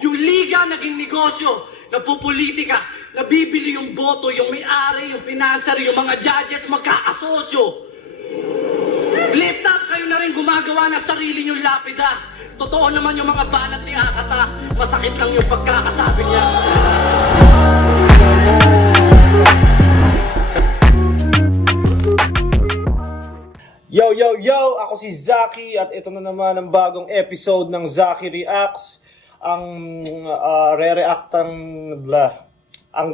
Yung liga naging negosyo, napupolitika, nabibili yung boto, yung may-ari, yung pinasar, yung mga judges magkakasosyo. Flip top, kayo na rin gumagawa ng sarili nyong lapida. Totoo naman yung mga banat ni Akata, masakit lang yung pagkakasabi niya. Yo, yo, yo! Ako si Zaki at ito na naman ang bagong episode ng Zaki Reacts. Ang re-reactang ang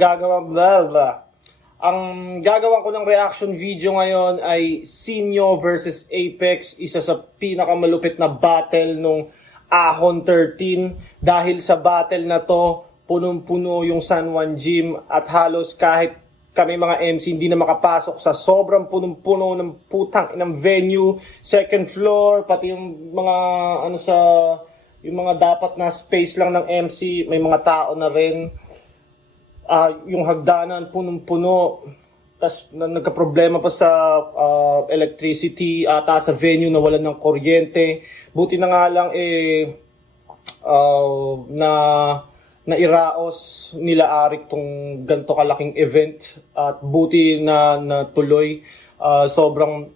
gagawin ko ng reaction video ngayon ay Sinyo versus Apex, isa sa pinakamalupit na battle nung Ahon 13. Dahil sa battle na to, punong-puno yung San Juan Gym at halos kahit kami mga MC hindi na makapasok sa sobrang punong-puno ng putang inang venue, second floor, pati yung mga yung mga dapat na space lang ng MC, may mga tao na rin. Yung hagdanan punong-puno. Tapos nagka-problema pa sa electricity ata sa venue, nawalan ng kuryente. Buti na nga lang na iraos nila Arik tong ganto kalaking event at buti na natuloy. Sobrang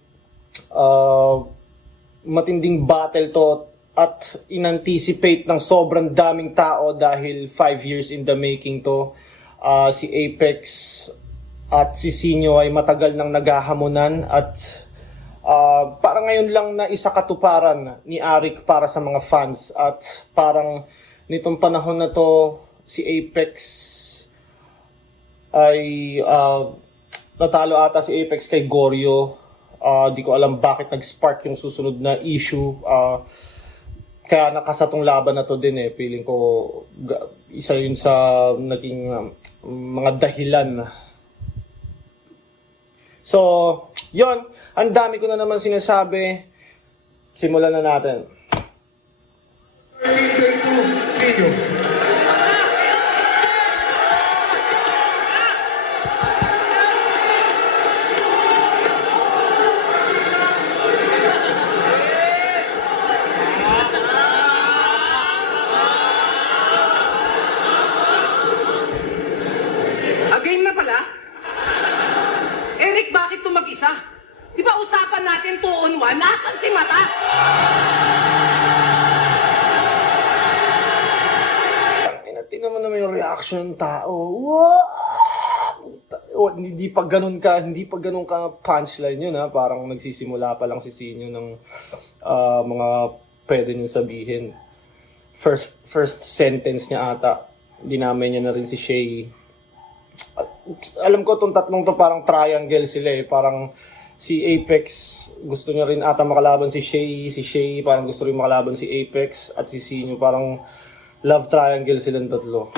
matinding battle to at inanticipate ng sobrang daming tao dahil 5 years in the making to. Si Apex at si Sinyo ay matagal nang naghahamunan at parang ngayon lang na isa katuparan ni Arik para sa mga fans at parang nitong panahon na to si Apex ay natalo ata si Apex kay Goryo. Di ko alam bakit nag-spark yung susunod na issue. Kaya nakasatong laban na to din Feeling ko isa yun sa naging mga dahilan. So, yon, ang dami ko na naman sinasabi. Simulan na natin. Sinyo. Again na pala? Eric, bakit to mag-isa? Di ba usapan natin 2 on 1? Nasaan si Mata? Tingnan naman yung reaction ng tao. Wow! Hindi pa ganun ka punchline yun Parang nagsisimula pa lang si Sinyo ng mga pwede niyong sabihin. First sentence niya ata. Dinamay niya na rin si Shay. Alam ko itong tatlong to parang triangle sila Parang si Apex gusto niya rin ata makalaban si Shay. Si Shay parang gusto rin makalaban si Apex. At si Sinyo parang love triangle silang tatlo.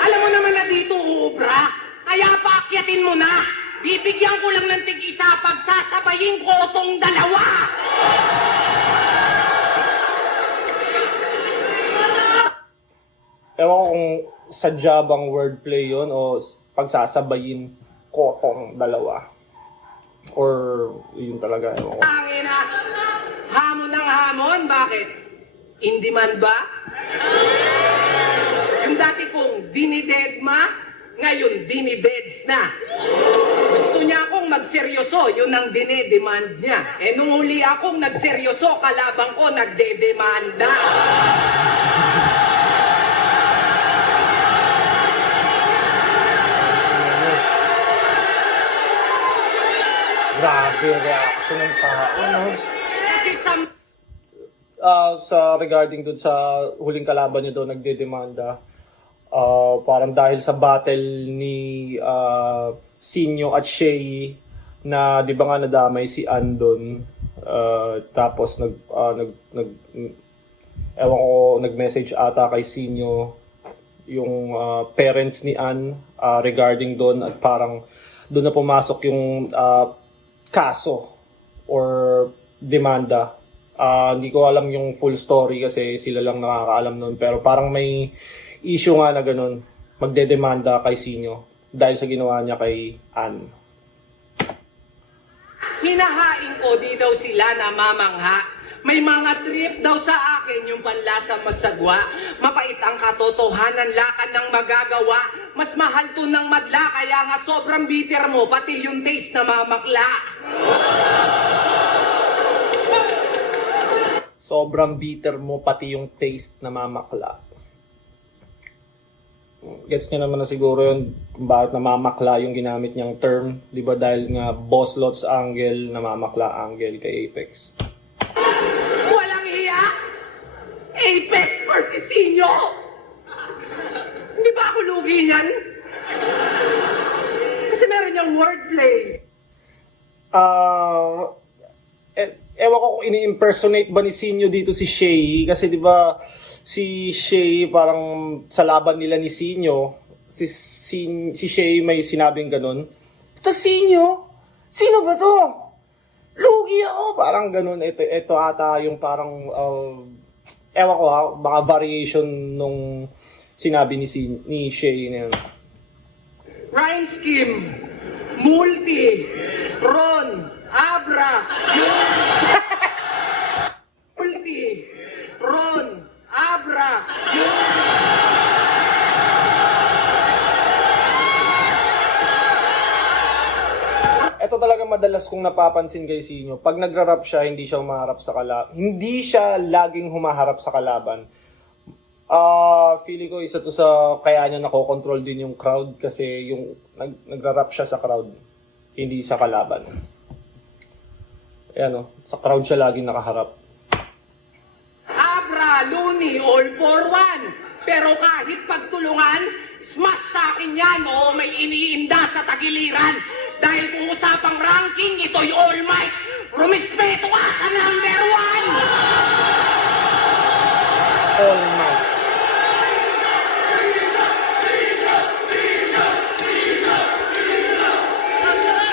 Alam mo naman na dito uubra. Kaya paakyatin mo na. Bibigyan ko lang ng tig-isa pagsasabayin ko tong dalawa. Ewan ko kung sadya bang wordplay yon o pagsasabayin ko tong dalawa. Or yun talaga, ewan ko. Tangina. Hamon ng hamon. Bakit? In demand ba? Yung dati kong dinidedma, ngayon dinideds na. Gusto niya akong magseryoso, yun ang dinidemand niya. Nung huli akong nagseryoso, kalabang ko nagdedemanda. Grabe yung reaction ng tao, Kasi sa regarding dun sa huling kalaban niya doon, nagdedemanda. Parang dahil sa battle ni Sinyo at Shay na di ba nga nadamay si Andon. Tapos ewan ko, nag-message ata kay Sinyo yung parents ni Ann regarding doon at parang doon na pumasok yung kaso or demanda. Hindi ko alam yung full story kasi sila lang nakakaalam nun. Pero parang may issue nga na ganun. Magdedemanda kay Sinyo dahil sa ginawa niya kay Ann. hinahain ko di daw sila namamangha. May mga trip daw sa akin yung panlasa masagwa. Mapait ang katotohanan, lakad ng magagawa. Mas mahal to ng madla, kaya nga sobrang bitter mo, pati yung taste na mamakla. Sobrang bitter mo, pati yung taste na mamakla. Gets niya naman na siguro yun kung bakit namamakla yung ginamit niyang term. Di ba dahil nga boss lots angle, namamakla angle kay Apex. Walang hiya! Apex versus Sinyo! Hindi ba ako lugi niyan? Kasi meron niyang wordplay. Ewan ko kung ini-impersonate ba ni Sinyo dito si Shay. Kasi di ba si Shay parang sa laban nila ni Sinyo, si Shay may sinabing ganun. Ito Sinyo? Sino ba to? Lugi ako! Parang ganun. Ito ata yung parang, ewan ko ha, mga variation nung sinabi ni Shay na yun. Rhyme scheme. Multi. Ron. Abra. Multi. Ron. Abra. Ito talaga madalas kong napapansin kay Sinyo. Pag nagra-rap siya, hindi siya humaharap sa kalaban. Hindi siya laging humaharap sa kalaban. Feeling ko isa to sa kaya niya nakokontrol din yung crowd kasi yung nagra-rap siya sa crowd, hindi sa kalaban. Ayan o, sa crowd siya laging nakaharap. Abra, Looney, all for one. Pero kahit pagtulungan, smash sa akin yan. Oo, may iniinda sa tagiliran. Dahil kung usapang ranking, ito'y all might. Rumispeto ka sa number one! All might.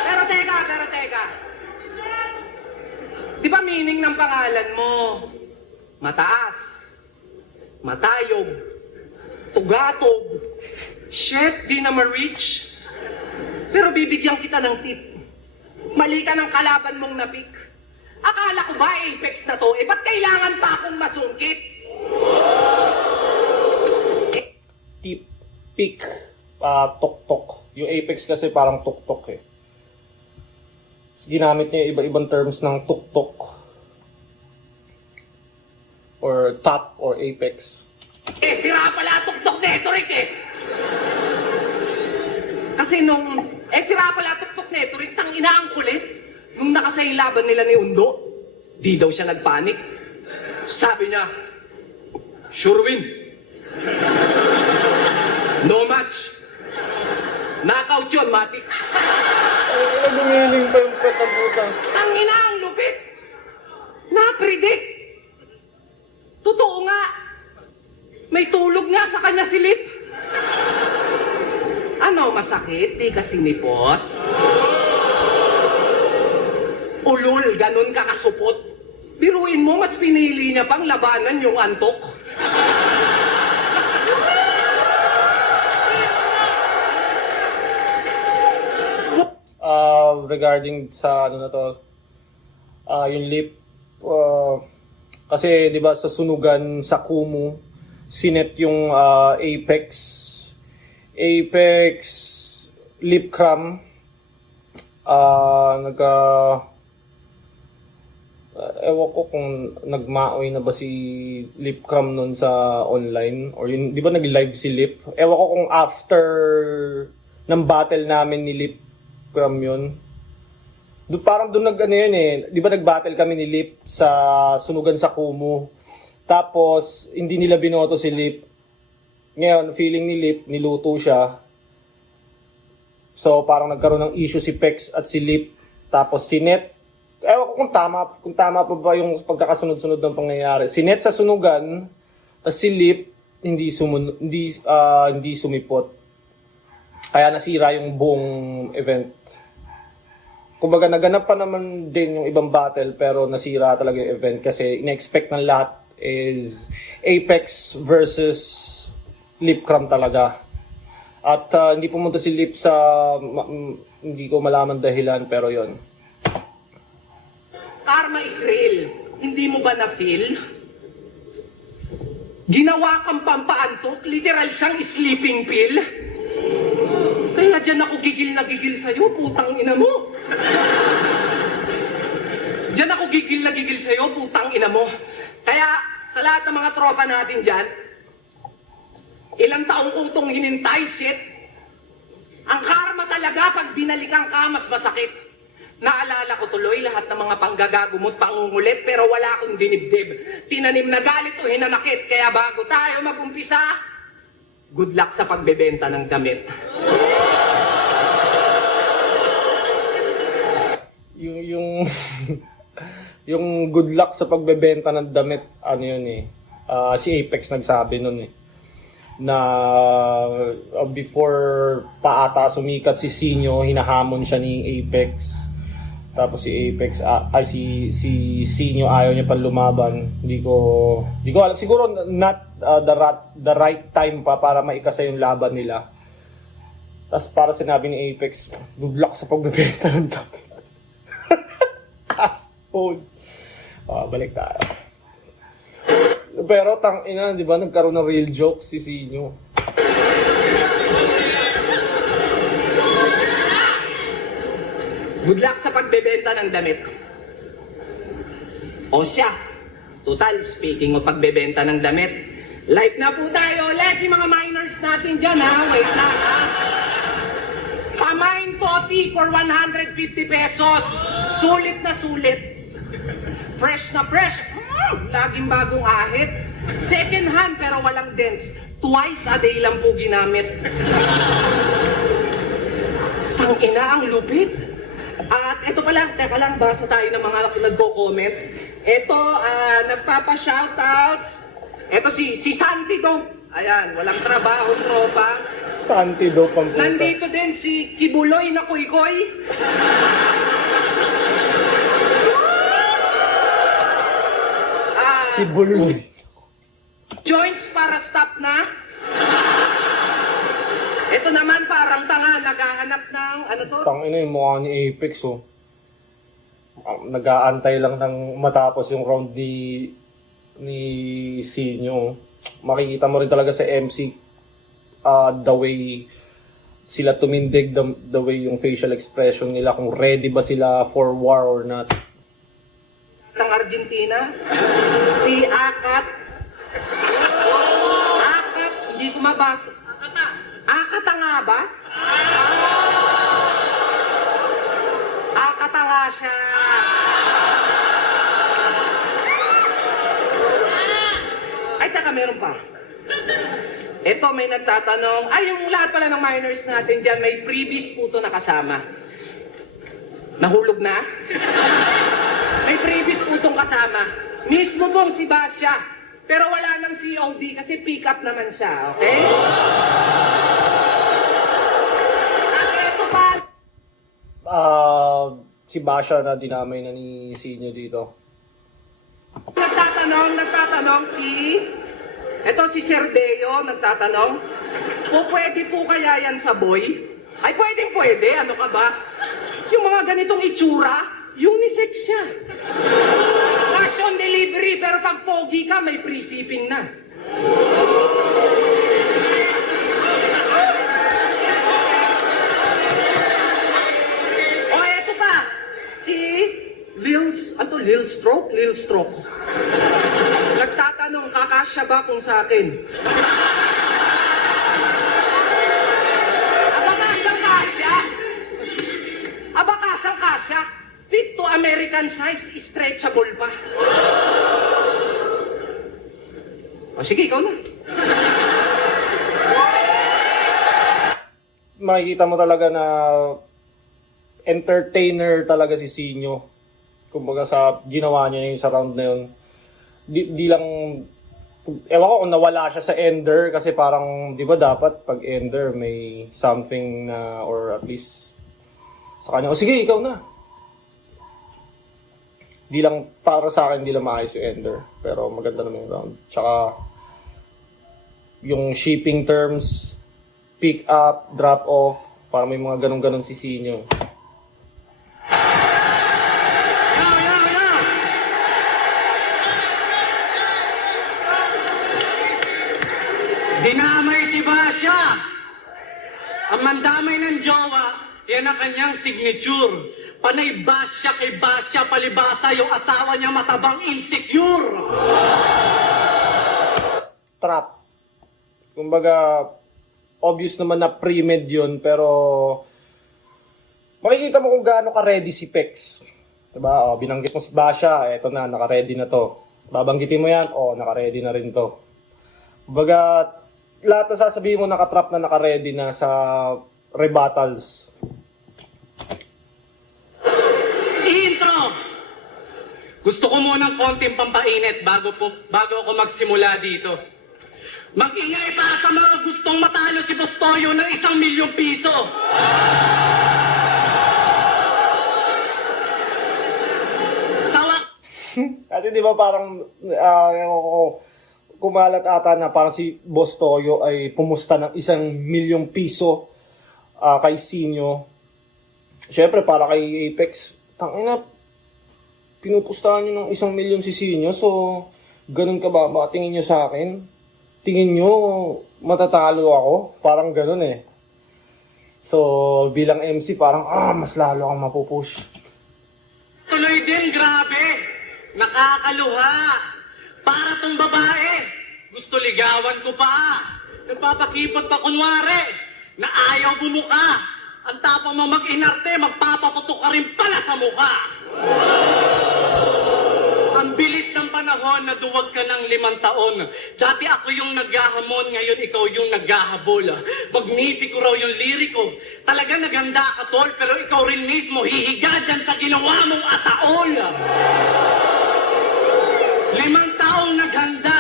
Pero teka. Di ba meaning ng pangalan mo? Mataas. Matayog. Tugatog. Shit, di na ma-reach. Pero bibigyan kita ng tip. Mali ka ng kalaban mong napik. Akala ko ba Apex na to? Eh, ba't kailangan pa akong masungkit? Tip, pick, tok-tok. Yung Apex kasi parang tok-tok eh. Ginamit niya iba-ibang terms ng tok-tok. Or top or Apex. Eh, sira pala tuktok neto, Rick eh. Kasi sira pala tuktok neto, Rick, tangina ang kulit. Nung nakasay laban nila ni Undo, di daw siya nagpanik. Sabi niya, sure win. No match. Knockout yun, Matik. Ay, gumiling pa yung putang-putang. Tangina ang lupit. Na-predict. Totoo nga. May tulog nga sa kanya si Lip. Ano, masakit? Di ka sinipot? Ulul, ganun ka kasupot. Biruin mo, mas pinili niya pang labanan yung antok. Regarding sa ano na to, yung Lip, kasi 'di ba sa sunugan sa Kumu, sinet yung Apex Lip Cram, ewan ko kung nagmaoy na ba si Lip Cram nun sa online or yun, 'di ba nag-live si Lip? Ewan ko kung after ng battle namin ni Lip Cram yun. Parang doon nag-ano yun eh. Di ba nag-battle kami ni Lip sa sunugan sa Kumu. Tapos, hindi nila binoto si Lip. Ngayon, feeling ni Lip, niluto siya. So, parang nagkaroon ng issue si Pex at si Lip. Tapos, si Net. Ewan ko kung tama pa ba yung pagkakasunod-sunod ng pangyayari. Si Net sa sunugan, tapos si Lip, hindi sumipot. Kaya nasira yung buong event. Kumbaga naganap pa naman din yung ibang battle pero nasira talaga yung event kasi ina-expect ng lahat is Apex versus Lip Cram talaga. At hindi pumunta si Lip sa hindi ko malaman dahilan pero yon. Karma is real. Hindi mo ba na-feel? Ginawa kang pampaantok, literal siyang sleeping pill. Kaya dyan ako gigil na gigil sa'yo, putang ina mo. Dyan ako gigil na gigil sa'yo, putang ina mo. Kaya sa lahat ng mga tropa natin dyan, ilang taong kong itong hinintay, shit. Ang karma talaga pag binalikan ka, mas masakit. Naalala ko tuloy lahat ng mga panggagagumot, pangungulit, pero wala akong dinibdib. Tinanim na galit o hinanakit, kaya bago tayo mag-umpisa, good luck sa pagbebenta ng damit. Yung yung good luck sa pagbebenta ng damit, ano yun eh. Si Apex nagsabi nun eh. Na before pa ata sumikat si Sinyo, hinahamon siya ni Apex. Tapos si Apex, si Sinyo ayaw niya pa lumaban. Hindi ko alam. Siguro not the right time pa para maikasa yung laban nila. Tapos para sinabi ni Apex, good luck sa pagbebenta ng damit. Asshole. Balik tayo. Pero tang ina, di ba, nagkaroon ng real jokes si Sinyo. Good luck sa pagbebenta ng damit. O siya, total, speaking of pagbebenta ng damit, live na po tayo ulit yung mga minors natin dyan, ha? Wait lang, ha? Pamain Toti for 150 pesos. Sulit na sulit. Fresh na fresh. Laging bagong ahit. Second hand pero walang dents. Twice a day lang po ginamit. Tangina, ang lupit. At ito pala, teka lang, basa tayo ng mga nagko-comment. Ito, nagpapa-shoutout. Ito si Santi Dong. Ayan, walang trabaho, tropa. Santi daw pang puta. Nandito din si Kibuloy na Kuy-Koy. Si Buloy. Joints para stop na. Ito naman parang tanga, naghahanap ng, ano to? Tangina yung mukha ni Apex, oh. Nag-aantay lang ng matapos yung round ni Sinyo. Makikita mo rin talaga sa MC the way sila tumindig, the way yung facial expression nila, kung ready ba sila for war or not. Ng Argentina, si Akat. Akat, hindi ko mabasa. Akatanga ba? Akatanga siya. Ay, taka, meron pa. Ito, may nagtatanong. Ay, yung lahat pala ng minors natin dyan, may freebies po ito nakasama. Nahulog na? May freebies po itong kasama. Mismo pong si Basya. Pero wala nang COD kasi pick up naman siya, okay? At ito pa. Si Basha na dinamay na ni Sinyo dito. Nagtatanong si... Ito si Sir Deo, nagtatanong. Pwede po kaya yan sa boy? Ay, pwede. Ano ka ba? Yung mga ganitong itsura, unisex siya. Cash on delivery, pero pag pogi ka, may free shipping na. O, eto pa. Si Lil Stroke. Nagtatanong, kakasya ba kung sa akin? Aba kasyang-kasya. Fit to American size, stretchable pa. O sige, ikaw na. Makikita mo talaga na entertainer talaga si Sinyo. Kumbaga sa ginawa niya yung sa round na yun. Di lang, ewan ko kung nawala siya sa ender kasi parang, di ba dapat pag ender may something na, or at least sa kanya, o sige, ikaw na. Di lang, para sa akin, di lang maayos yung ender. Pero maganda naman yung round. Tsaka, yung shipping terms, pick up, drop off, para may mga ganun-ganun si Sinyo. Dinamay si Basha. Ang mandamay ng jowa, yan ang kanyang signature. Panay Basha kay Basha, palibasa yung asawa niya matabang insecure. Trap. Kumbaga, obvious naman na pre-med yun, pero makikita mo kung gaano ka-ready si Pex. Diba? O, binanggit mo si Basha, eto na, naka-ready na to. Babanggitin mo yan, naka-ready na rin to. Kumbaga, lahat na sasabihin mo naka-trap na naka-ready na sa rebuttals. Intro! Gusto ko munang konting pampainit bago ako magsimula dito. Mag-ingay para sa mga gustong matalo si Bostoyo ng 1,000,000 piso. Kasi di ba parang kumalat ata na parang si Boss Toyo ay pumusta ng 1,000,000 piso kay Sinyo. Siyempre para kay Apex, tangina, pinupustahan nyo ng 1,000,000 si Sinyo, so ganun ka ba? Baka tingin nyo sa akin? Tingin nyo matatalo ako? Parang ganun eh. So bilang MC parang mas lalo kang mapupush. Tuloy din, grabe. Nakakaluha. Para tong babae. Gusto ligawan ko pa. Nagpapakipot pa kunwari. Na ayaw bumuka. Ang tapang mo mag-inarte, magpapaputok ka rin pala sa mukha. Ang bilis ng panahon na duwag ka ng 5 taon. Dati ako yung naghahamon, ngayon ikaw yung naghahabol. Magniti ko raw yung liriko. Talaga naganda ka, tol, pero ikaw rin mismo hihiga dyan sa ginawa mong ataol. 5 taong naghanda.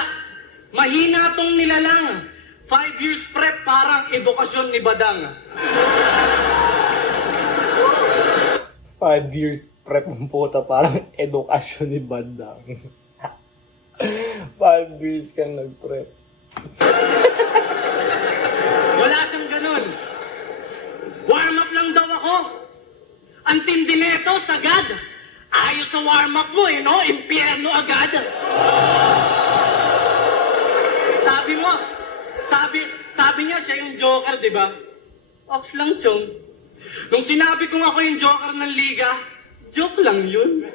Mahina tong nilalang. 5 years prep parang edukasyon ni Badang. 5 years prep ang puta, parang edukasyon ni Badang. 5 years kang nag-prep. Wala siyang ganun. Warm up lang daw ako. Ang tindi neto, sagad. Ayos sa warm up mo, no? Impyerno agad. Sabi niya siya yung joker, di ba? Ox lang, chong. Nung sinabi kong ako yung joker ng liga, joke lang yun.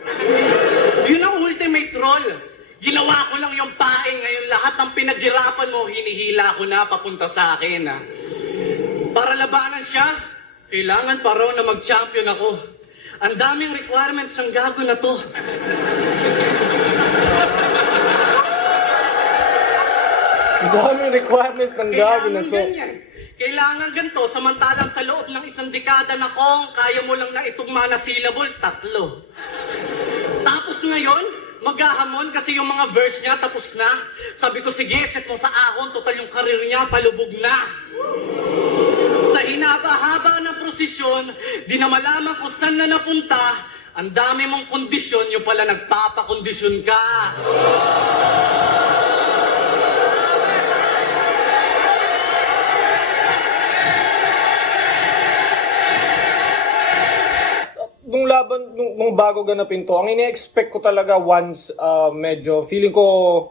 Yun ang ultimate role. Ginawa ko lang yung paing. Ngayon lahat ng pinaghirapan mo, hinihila ko na papunta sa akin. Para labanan siya, kailangan pa raw na mag-champion ako. Ang daming requirements ng gago na to. Ang daming requirements ng gago na to. Ganyan. Kailangan ganito, samantalang sa loob ng 1 dekada na kong, kaya mo lang na itugma na syllable, 3. Tapos ngayon, maghahamon kasi yung mga verse niya tapos na. Sabi ko, sige, set mo sa ahon, total yung karir niya, palubog na. Sa hinaba-haba ng prosesyon, di na malaman kung saan na napunta, ang dami mong kondisyon, yung pala nagpapakondisyon ka. Nung bago ganapin to, ang ine-expect ko talaga once, medyo, feeling ko,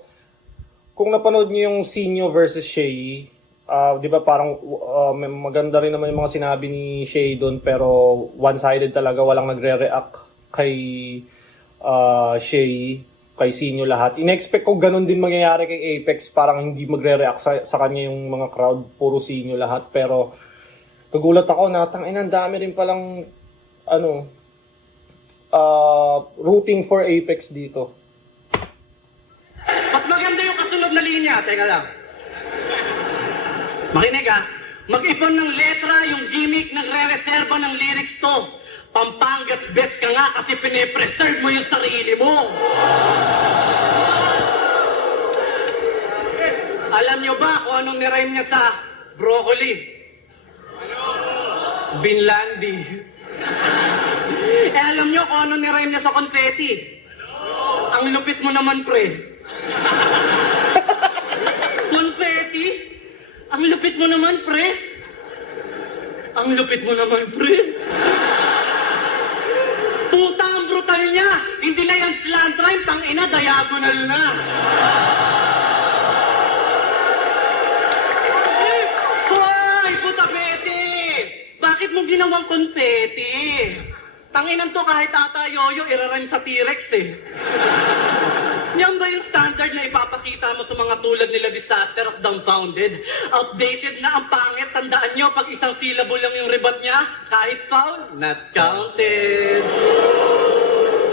kung napanood niyo yung Sinyo versus Shay, di ba parang maganda rin naman yung mga sinabi ni Shay doon, pero one-sided talaga, walang nagre-react kay Shay, kay Sinyo lahat. Ine-expect ko ganun din mangyayari kay Apex, parang hindi magre-react sa kanya yung mga crowd, puro Sinyo lahat, pero nagulat ako, ang dami rin palang, rooting for Apex dito. Mas maganda yung kasunod na linya. Teka lang. Makinig ha. Mag-ipon ng letra yung gimmick nagre-reserva ng lyrics to. Pampangas best ka nga kasi pine-preserve mo yung sarili mo. Alam nyo ba kung anong nirhyme niya sa broccoli? Binlandi. Alam nyo kung anong nirhyme niya sa confetti? Ang lupit mo naman, pre. Confetti? Ang lupit mo naman, pre. Ang lupit mo naman, pre. Puta, ang brutal niya. Hindi na yan slant rhyme, tangina, diagonal na. ginawang konpeti. Tanginan to kahit ata yoyo, iraran sa T-Rex eh. Yan ba yung standard na ipapakita mo sa mga tulad nila Disaster at Dumbfounded? Outdated na ang pangit. Tandaan nyo, pag isang syllable lang yung rebat niya, kahit foul, not counted.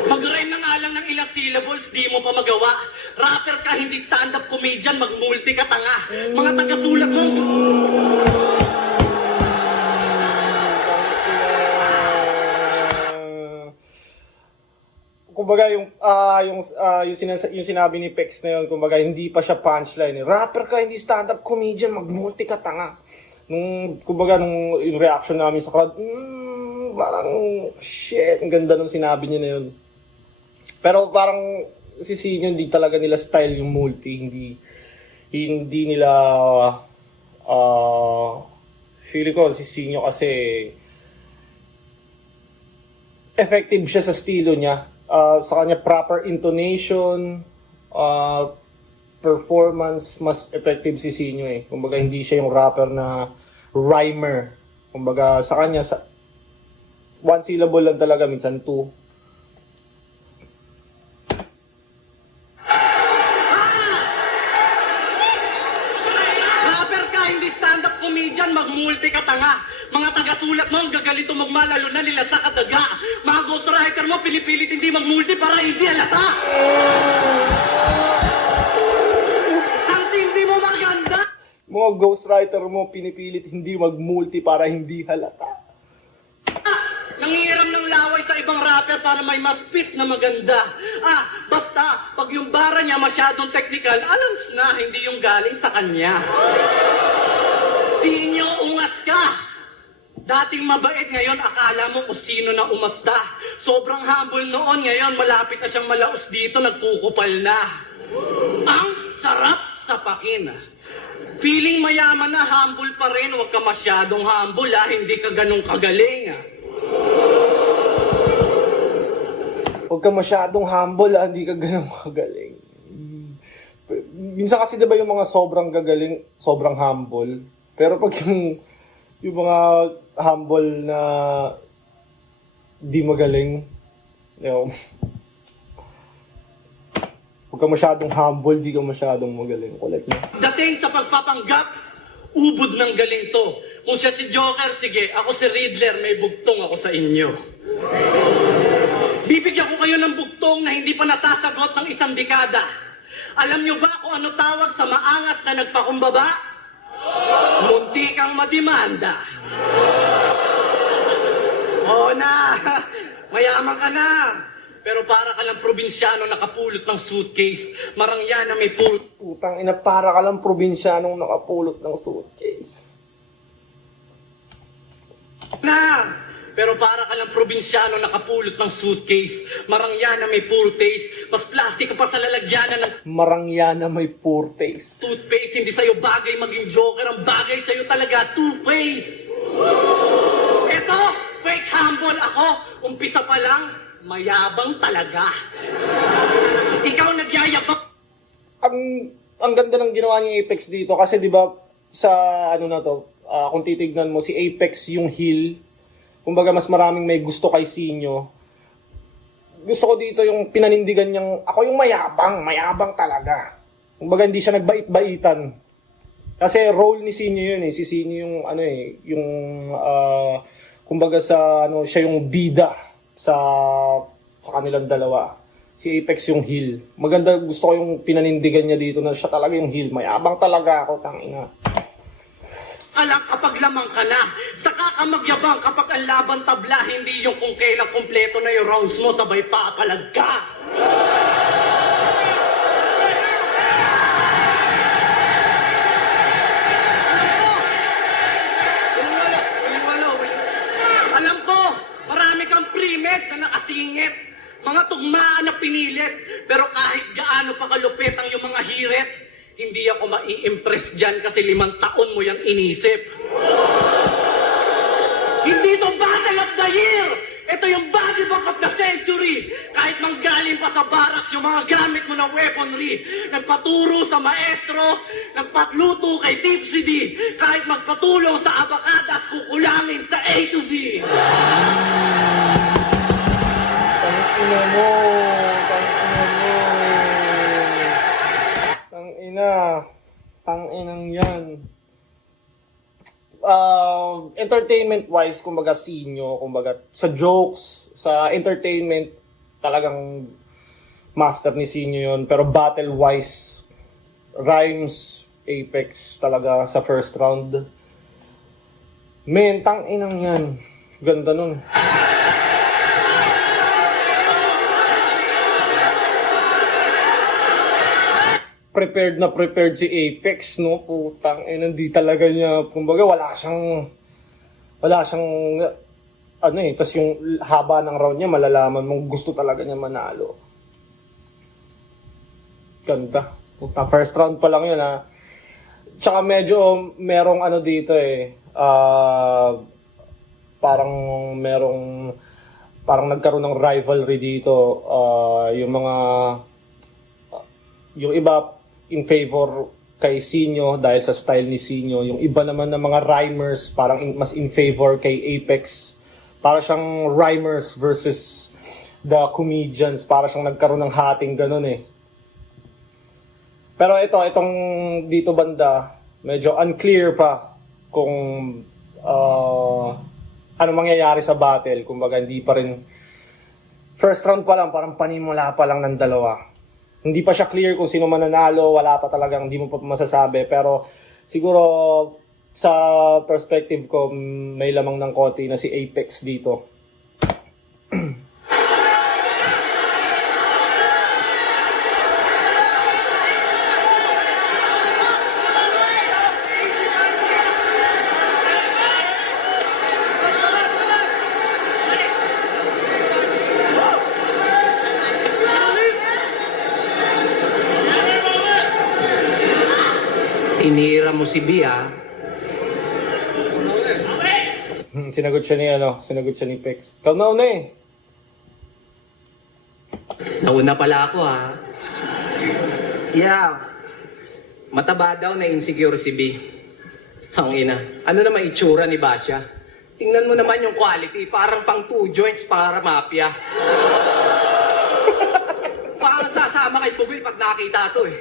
Mag-rhyme na nga lang ng ilang syllables, di mo pa magawa. Rapper ka, hindi stand-up comedian, mag-multi ka tanga. Mga taga-sulat mo, Kumbaga yung sinabi ni Pex na yun, kumbaga hindi pa siya punchline. Rapper ka, hindi stand-up comedian, mag-multi ka tanga. Kumbaga yung reaction namin sa crowd, parang shit, ang ganda nung sinabi niya na yun. Pero parang si Sinyo, hindi talaga nila style yung multi, hindi nila feeling ko si Sinyo kasi effective siya sa estilo niya. Sa kanya proper intonation, performance, mas effective si Sinyo eh. Kumbaga hindi siya yung rapper na rhymer. Kumbaga sa kanya, one syllable lang talaga, minsan two. rapper ka, hindi stand-up comedian, mag-multi ka tanga. Mga taga-sulat mo, ang gagalito magmalalo na nila sa kadaga. Mga ghostwriter mo, pinipilit hindi mag-multi para hindi halata. Ang tindi mo maganda. Mga ghostwriter mo, pinipilit hindi mag-multi para hindi halata. Nangihiram ng laway sa ibang rapper para may mas fit na maganda. Basta, pag yung bara niya masyadong technical, alams na, hindi yung galing sa kanya. Sinyo, ungas ka! Dating mabait, ngayon akala mo kung sino na umasta. Sobrang humble noon, ngayon malapit na siyang malaos dito, nagkukupal na. Ang sarap sa pakin. Feeling mayaman na, humble pa rin. Huwag ka masyadong humble hindi ka ganun kagaling. Huwag ka masyadong humble, hindi ka ganun magaling. Minsan kasi diba yung mga sobrang gagaling, sobrang humble. Pero pag yung mga humble na di magaling, huwag ka masyadong humble, di ka masyadong magaling. Kulit niya. Dating sa pagpapanggap, ubod ng galing to. Kung siya si Joker, sige, ako si Riddler, may bugtong ako sa inyo. Bibigyan ko kayo ng bugtong na hindi pa nasasagot ng isang dekada. Alam nyo ba kung ano tawag sa maangas na nagpakumbaba? Munti kang madimanda. Oo na, mayaman ka na. Pero para ka lang probinsyano nakapulot ng suitcase. Marangya na may Putang ina, para ka lang probinsyanong nakapulot ng suitcase. na. Pero para ka lang probinsyano nakapulot ng suitcase. Marangya na may poor taste. Mas plastic ka pa sa lalagyanan ng Marangya na may poor taste. toothpaste. Hindi sa'yo bagay maging joker. Ang bagay sa'yo talaga, two-face. Eto, fake humble ako. Umpisa pa lang, mayabang talaga. Ikaw nagyayabang. Ang ganda ng ginawa ni Apex dito kasi 'di ba sa ano na to, kung titignan mo si Apex yung heel. Kumbaga mas maraming may gusto kay Sinyo. Gusto ko dito yung pinanindigan niyang ako yung mayabang talaga. Kumbaga hindi siya nagbait-baitan. Kasi role ni Sinyo yun eh. Si Sinyo yung ano eh, yung kumbaga sa ano siya yung bida sa kanilang dalawa. Si Apex yung heel. Maganda, gusto ko yung pinanindigan niya dito na siya talaga yung heel. Mayabang talaga ako, tangina. Alam kapag lamang ka na, saka ka magyabang kapag ang laban tabla, hindi yung kung kailan kumpleto na yung rounds mo, sabay papalag ka. Alam ko, marami kang pre-med na nakasingit, mga tugmaan na pinilit, pero kahit gaano pa kalupit ang yung mga hirit, hindi ako mai-impress dyan kasi 5 taon mo yung inisip. Hindi to Battle of the Year! Ito yung Battle Calibank of the century! Kahit manggaling pa sa barracks yung mga gamit mo ng weaponry, nagpaturo sa maestro, nagpatluto kay Tipsy D, kahit magpatulong sa abakadas, kukulangin sa A to Z! Tangina mo. Tangina mo. Tangina. Tanginang yan. Entertainment-wise, kumbaga sinyo, kumbaga sa jokes, sa entertainment, talagang master ni Sinyo yun. Pero battle-wise, rhymes, Apex talaga sa first round. Men, tanginang yan. Ganda nun. Prepared si Apex, no? Putang, hindi talaga niya, kumbaga wala siyang, ano eh, tas yung haba ng round niya, malalaman mong gusto talaga niya manalo. Ganda. Puta, first round pa lang yun, ha? Tsaka medyo merong ano dito eh, parang nagkaroon ng rivalry dito, yung iba in favor kay Sinyo dahil sa style ni Sinyo. Yung iba naman ng mga rhymers parang mas in favor kay Apex. Para siyang rhymers versus the comedians. Para siyang nagkaroon ng hating ganun eh. Pero itong dito banda, medyo unclear pa kung ano mangyayari sa battle. Kumbaga hindi pa rin first round pa lang, parang panimula pa lang ng dalawa. Hindi pa siya clear kung sino mananalo, wala pa talagang, hindi mo pa masasabi. Pero siguro sa perspective ko, may lamang ng konti na si Apex dito. Tinira mo si Bia. Sinagot siya ni Pex. Ikaw na una eh. Nauna pala ako ha. Yeah. Mataba daw na insecure si B. Tangina. Ano naman itsura ni Basha? Tingnan mo naman yung quality. Parang pang 2 joints para mafia. Parang sasama kay Pubil pag nakita to eh.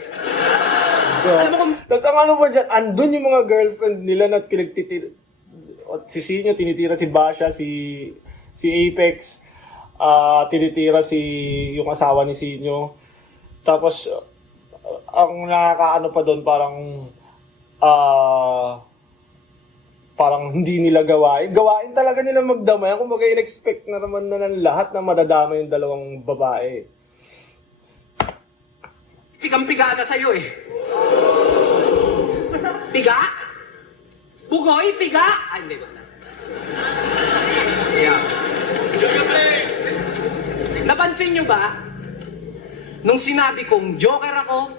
Alam mo kung... Tapos ang ano ba dyan, andun yung mga girlfriend nila na pinagtitira. Si Sinyo, tinitira si Basha, si Apex, tinitira yung asawa ni Sinyo. Tapos, ang nakakaano pa doon, parang hindi nila gawain. Gawain talaga nila magdamay. Kung baga in-expect na naman na ng lahat na madadama yung dalawang babae. Pigang-piga na sa'yo eh. Piga? Bugoy, piga? Ay, hindi ko na. Yeah. Napansin nyo ba? Nung sinabi kong joker ako,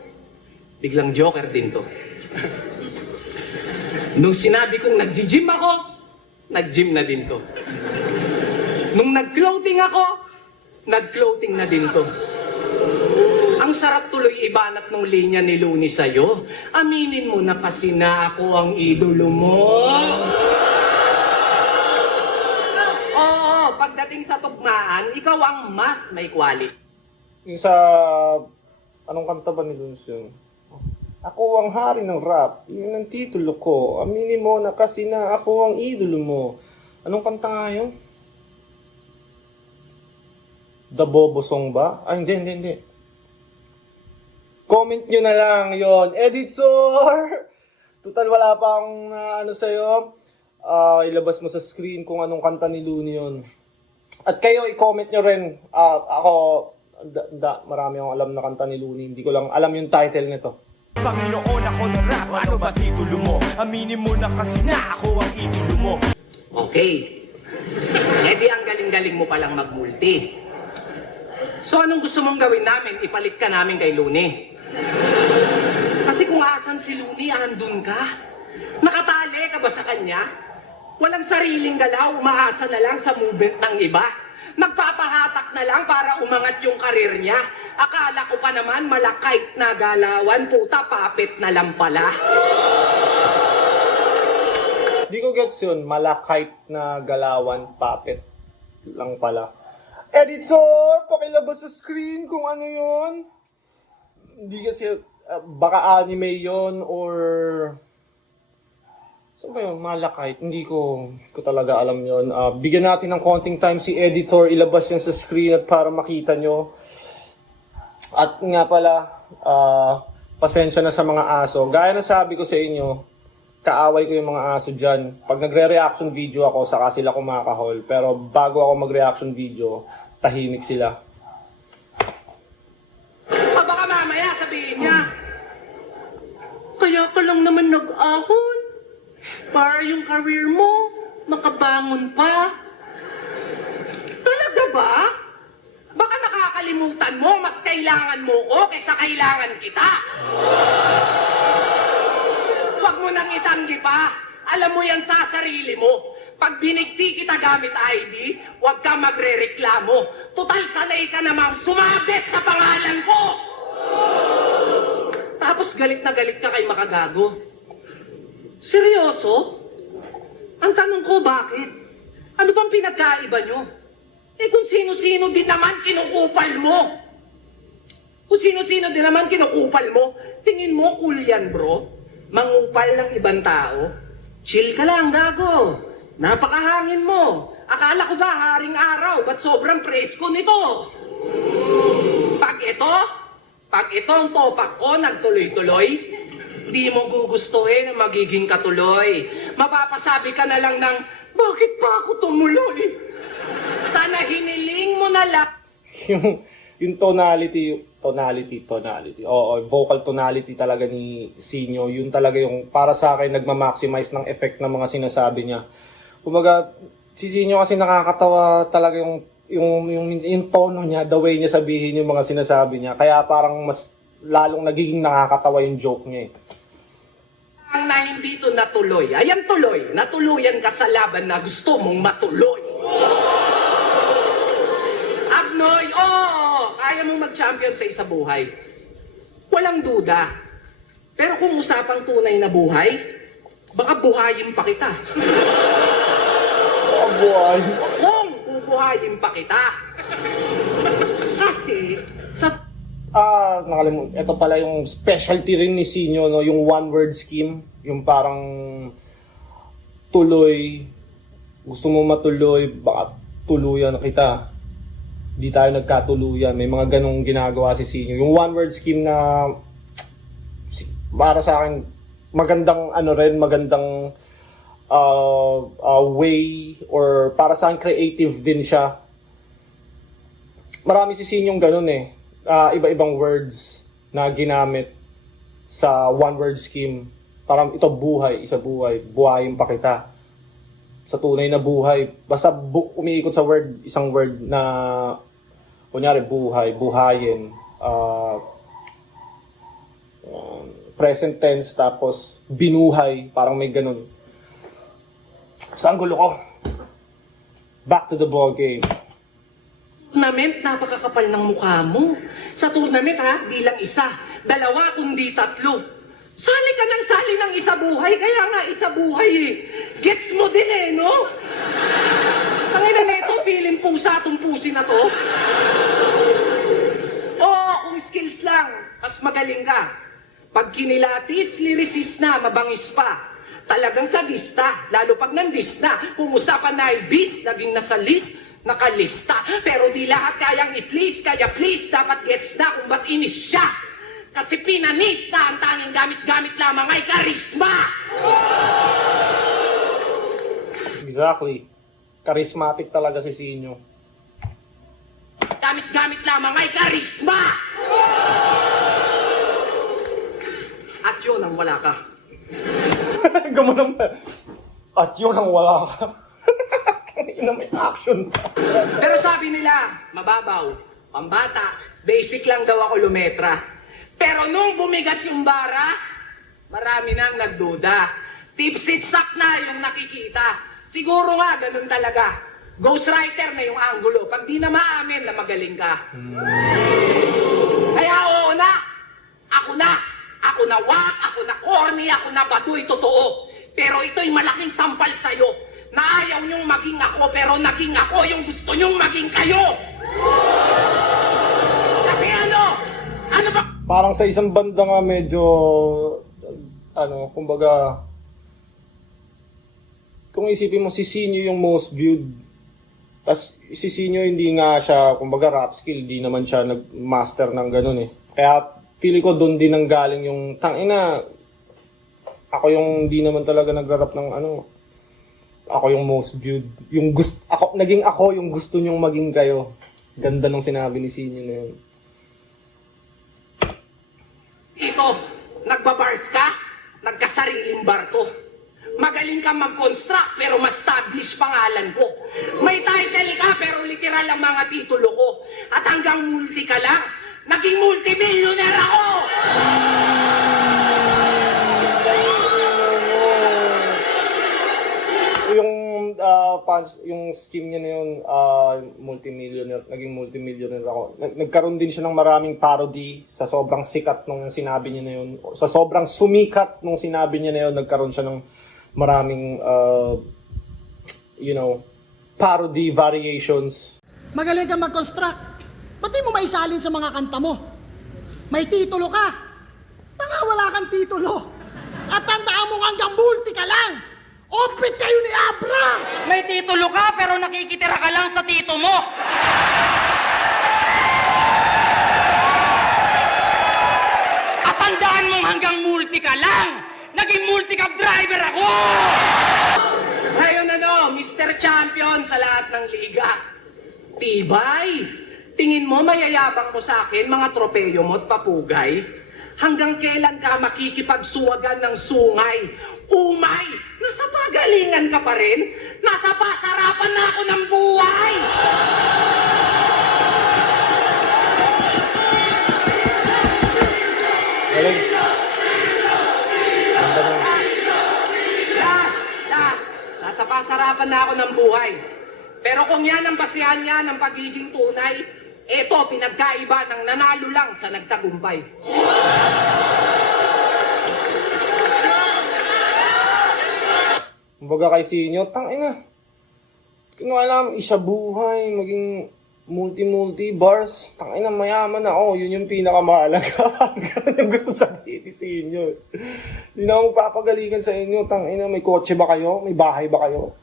biglang joker din to. Nung sinabi kong nag-gym ako, nag-gym na din to. Nung nag-clothing ako, nag-clothing na din to. Ang sarap tuloy ibanat ng linya ni Looney sa'yo. Aminin mo na kasi na ako ang idolo mo. Oo, pagdating sa tugmaan, ikaw ang mas may quality. Yung sa... Anong kanta ba ni Lunes yun? Ako ang hari ng rap. Yun ang titulo ko. Aminin mo na kasi na ako ang idolo mo. Anong kanta nga yun? The Bobo Song ba? Ay, hindi. Comment nyo na lang yon. Editor! Total wala pang ano sa'yo. Ilabas mo sa screen kung anong kanta ni Looney yun. At kayo, i-comment nyo rin. Ako, marami akong alam na kanta ni Looney. Hindi ko lang alam yung title nito. Panginoon ako ng rap, ano ba titulo mo? Aminin mo na kasi na ako ang idolo mo. Okay. Di ang galing-galing mo palang magmulti. So anong gusto mong gawin namin? Ipalit ka namin kay Looney. Kasi kung asan si Looney, andun ka. Nakatali ka ba sa kanya? Walang sariling galaw, umaasa na lang sa movement ng iba. Nagpapahatak na lang para umangat yung karir niya. Akala ko pa naman malakait na galawan, puta, papet na lang pala. Di ko gets yun. Malakite na galawan, puppet lang pala. Editor, pakilabas sa screen kung ano yun. Hindi kasi, baka anime yon or... Saan ba yun? Malakite. Hindi ko talaga alam yun. Bigyan natin ng konting time si Editor. Ilabas yan sa screen at para makita nyo. At nga pala, pasensya na sa mga aso. Gaya na sabi ko sa inyo, kaaway ko yung mga aso dyan. Pag nagre-reaction video ako, saka sila kumakahol. Pero bago ako mag-reaction video, tahimik sila. Baka mamaya sabihin niya, kaya ka lang naman nag-ahon. Para yung career mo, makabangon pa. Talaga ba? Baka nakakalimutan mo, mas kailangan mo ko kaysa kailangan kita. Huwag mo nang itanggi pa. Alam mo yan sa sarili mo. Pag binigti kita gamit ID, huwag ka magre-reklamo. Total, sanay ka namang sumabit sa pangalan ko. Tapos galit na galit ka kay Makagago. Seryoso? Ang tanong ko, bakit? Ano bang pinagkaiba nyo? Eh kung sino-sino din naman kinukupal mo. Kung sino-sino din naman kinukupal mo, tingin mo cool yan, bro? Mangupal ng ibang tao? Chill ka lang, gago. Napakahangin mo. Akala ko ba haring araw, ba't sobrang presko nito? Pag ito ang topak ko nagtuloy-tuloy, di mo gugustuhin ang magiging katuloy. Mapapasabi ka na lang ng, bakit pa ako tumuloy? Sana hiniling mo na lang. yung tonality. Oo, vocal tonality talaga ni Sinyo. Yun talaga yung para sa akin nagma-maximize ng effect ng mga sinasabi niya. Kumbaga, si Sinyo kasi nakakatawa talaga yung tono niya, the way niya sabihin yung mga sinasabi niya. Kaya parang mas lalong nagiging nakakatawa yung joke niya eh. Ang na hindi to natuloy. Ayan tuloy. Natuluyan ka sa laban na gusto mong matuloy. Abnoy, oo, kaya mong mag-champion sa isa buhay. Walang duda. Pero kung usapang tunay na buhay, baka buhayin pa kita. Buhay. Kung bubuhayin pa kita. Kasi, sa Nakalimutan. Ito pala yung specialty rin ni Sinyo, no? Yung one-word scheme. Yung parang tuloy. Gusto mo matuloy, baka tuluyan kita. Di tayo nagkatuluyan. May mga ganong ginagawa si Sinyo. Yung one-word scheme na para sa akin, magandang magandang way or para sa akin creative din siya. Marami si Sinyong ganun eh. Iba-ibang words na ginamit sa one-word scheme. Parang ito buhay, isa buhay, buhayin pa kita. Sa tunay na buhay, basta umiikot sa word, isang word na, kunyari buhay, buhayin, present tense, tapos binuhay, parang may ganun. Saan gulo ko? Back to the ball game. tournament, napakakapal ng mukha mo. Sa tournament ha, di lang isa, dalawa kundi tatlo. Sali ka ng isa buhay, kaya nga isa buhay eh. Gets mo din eh, no? Ang ina neto, piling pusa itong pusi na to. Oo, kung skills lang, mas magaling ka. Pag kinilatis, lirisis na, mabangis pa. Talagang sadista, lalo pag nandis na. Kung usapan na ay bis, naging nasa list, nakalista. Pero di lahat kayang i-please, kaya please, dapat gets na kung ba't inis siya. Kasi pinanis na ang tanging gamit-gamit lamang ay karisma. Exactly. Charismatic talaga si Sinyo. Gamit-gamit lamang ay karisma. At yun ang wala ka. Gamo naman. At yun ang wala ka. Kanina may action. Pero sabi nila, mababaw, pambata, basic lang daw ako lumetra. Pero nung bumigat yung bara, marami nang nagduda. Tipsitsak na yung nakikita. Siguro nga, ganun talaga. Ghostwriter na yung angulo. Pag di na maamin na magaling ka. Kaya oo na. Ako na. Ako na wak, ako na corny, ako na baduy, totoo. Pero ito'y malaking sampal sa'yo na ayaw niyong maging ako, pero naging ako yung gusto niyong maging kayo. Kasi ano ba? Parang sa isang banda nga medyo, kumbaga, kung isipin mo si Sinyo yung most viewed, tas si Sinyo hindi nga siya, kumbaga rap skill, hindi naman siya nag-master ng ganun eh. Kaya pili ko doon din ang galing yung, tangina, ako yung hindi naman talaga nagra-rap ng ako yung most viewed, yung naging ako yung gusto nyong maging kayo. Ganda ng sinabi ni Sinyo na yun. Ito, nagbabars ka, nagkasariling bar to. Magaling ka mag-construct pero ma-establish pangalan ko. May title ka pero literal ang mga titulo ko. At hanggang multi ka lang, naging multimillionaire ako! Yung scheme niya na yun, naging multimillionaire ako. Nagkaroon din siya ng maraming parody sa sobrang sikat nung sinabi niya na yun. Sa sobrang sumikat nung sinabi niya na yun, nagkaroon siya ng maraming, parody variations. Magaling ka mag-construct. Ba't di mo maisalin sa mga kanta mo? May titulo ka. Tanga, wala kang titulo. At tandaan mo hanggang multi ka lang. Opit kayo ni Abra! May titulo ka pero nakikitira ka lang sa tito mo. At tandaan mo hanggang multi ka lang. Naging multi-cab driver ako! Ngayon Mr. Champion sa lahat ng liga. Tibay! Tingin mo mayayabang mo sa akin mga tropeyo mo at papugay? Hanggang kailan ka makikipagsuwagan ng sungay? Umay! Nasa pagalingan ka pa rin? Nasa pasarapan na ako ng buhay! Galing. Last! Nasa pasarapan na ako ng buhay. Pero kung yan ang basihan niya ng pagiging tunay, eto pinagkaiba ng nanalo lang sa nagtagumpay. Kumbaga kay Sinyo, tangina. Kung alam, isa buhay, maging multi bars, tangina mayaman ako, yun yung pinakamahalaga. Ganun yung gusto sabihin ni Sinyo. Hindi na ako magpapagalingan sa inyo, tangina, may kotse ba kayo? May bahay ba kayo?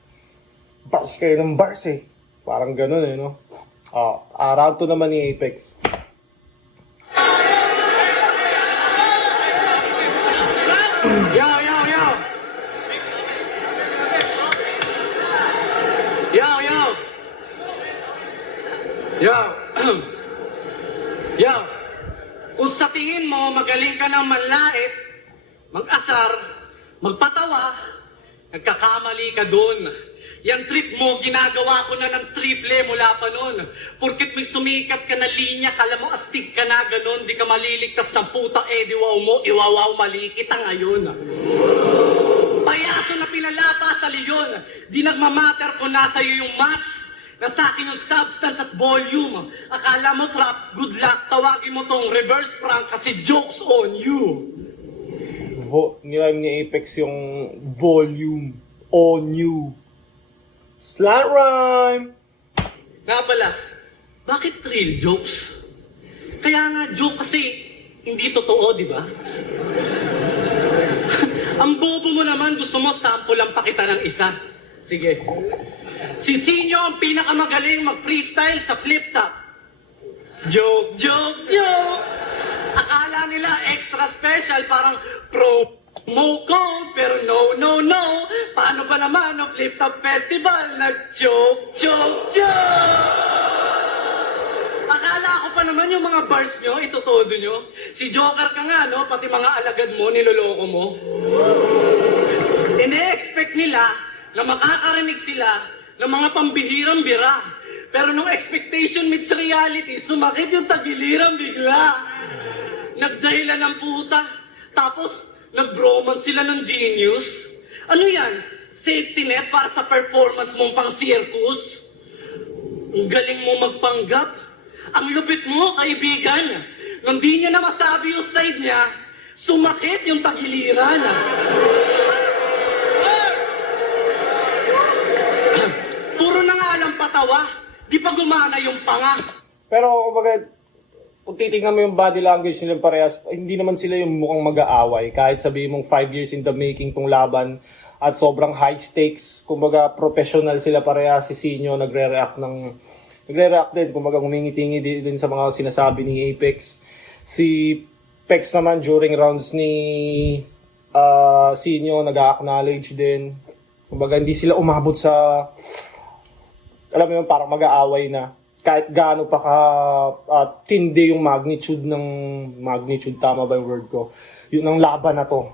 Bars kayo ng bars eh. Parang ganun eh, no? Round 2 naman ni Apex. Yo! Yo! Kung sa tingin mo magaling ka ng manlait, mag-asar, magpatawa, nagkakamali ka dun. Yang trip mo, ginagawa ko na ng triple mula pa nun. Porkit may sumikat ka na linya, kala mo astig ka na ganun, di ka maliligtas ng puta, wow mo, iwawaw mali kita ngayon. Payaso na pinalapa sa leon, di nagmamatter kung nasa iyo yung mass, nasa akin yung substance at volume. Akala mo trap, good luck, tawagin mo tong reverse prank kasi jokes on you. Nirime ni Apex yung volume on you. Slant rhyme! Nga pala, bakit real jokes? Kaya nga joke kasi hindi totoo, di ba? Ang bobo mo naman, gusto mo sample lang pa kita ng isa. Sige. Si Sinyo ang pinakamagaling mag-freestyle sa flip top. Joke! Akala nila extra special, parang promo code, pero no. Paano ba naman ang Flip Top Festival? Nag-joke! Akala ko pa naman yung mga bars nyo, itutodo nyo. Si Joker ka nga, no? Pati mga alagad mo, niloloko mo. Ine-expect nila na makakarinig sila ng mga pambihirang bira. Pero nung expectation meets reality, sumakit yung tagiliran bigla. Nagdahilan ng puta. Tapos, nag-bromance sila ng genius. Ano yan? Safety net para sa performance mong pang circus? Ang galing mo magpanggap. Ang lupit mo, kaibigan. Nung di niya na masabi yung side niya, sumakit yung tagiliran. Puro na nga lang patawa. Di pa gumana yung panga. Pero kumbaga, kung titignan mo yung body language nila parehas, hindi naman sila yung mukhang mag-aaway. Kahit sabihin mong 5 years in the making tong laban at sobrang high stakes, kumbaga professional sila parehas. Si Sinyo nagre-react din, kumbaga humingiti-ngi din sa mga sinasabi ni Apex. Si Pex naman during rounds ni Sinyo nag-acknowledge din. Kumbaga hindi sila umabot sa, alam mo yun, parang mag-aaway na. Kahit gaano pa ka tindi yung magnitude, tama ba yung word ko? Yun ang laban na to.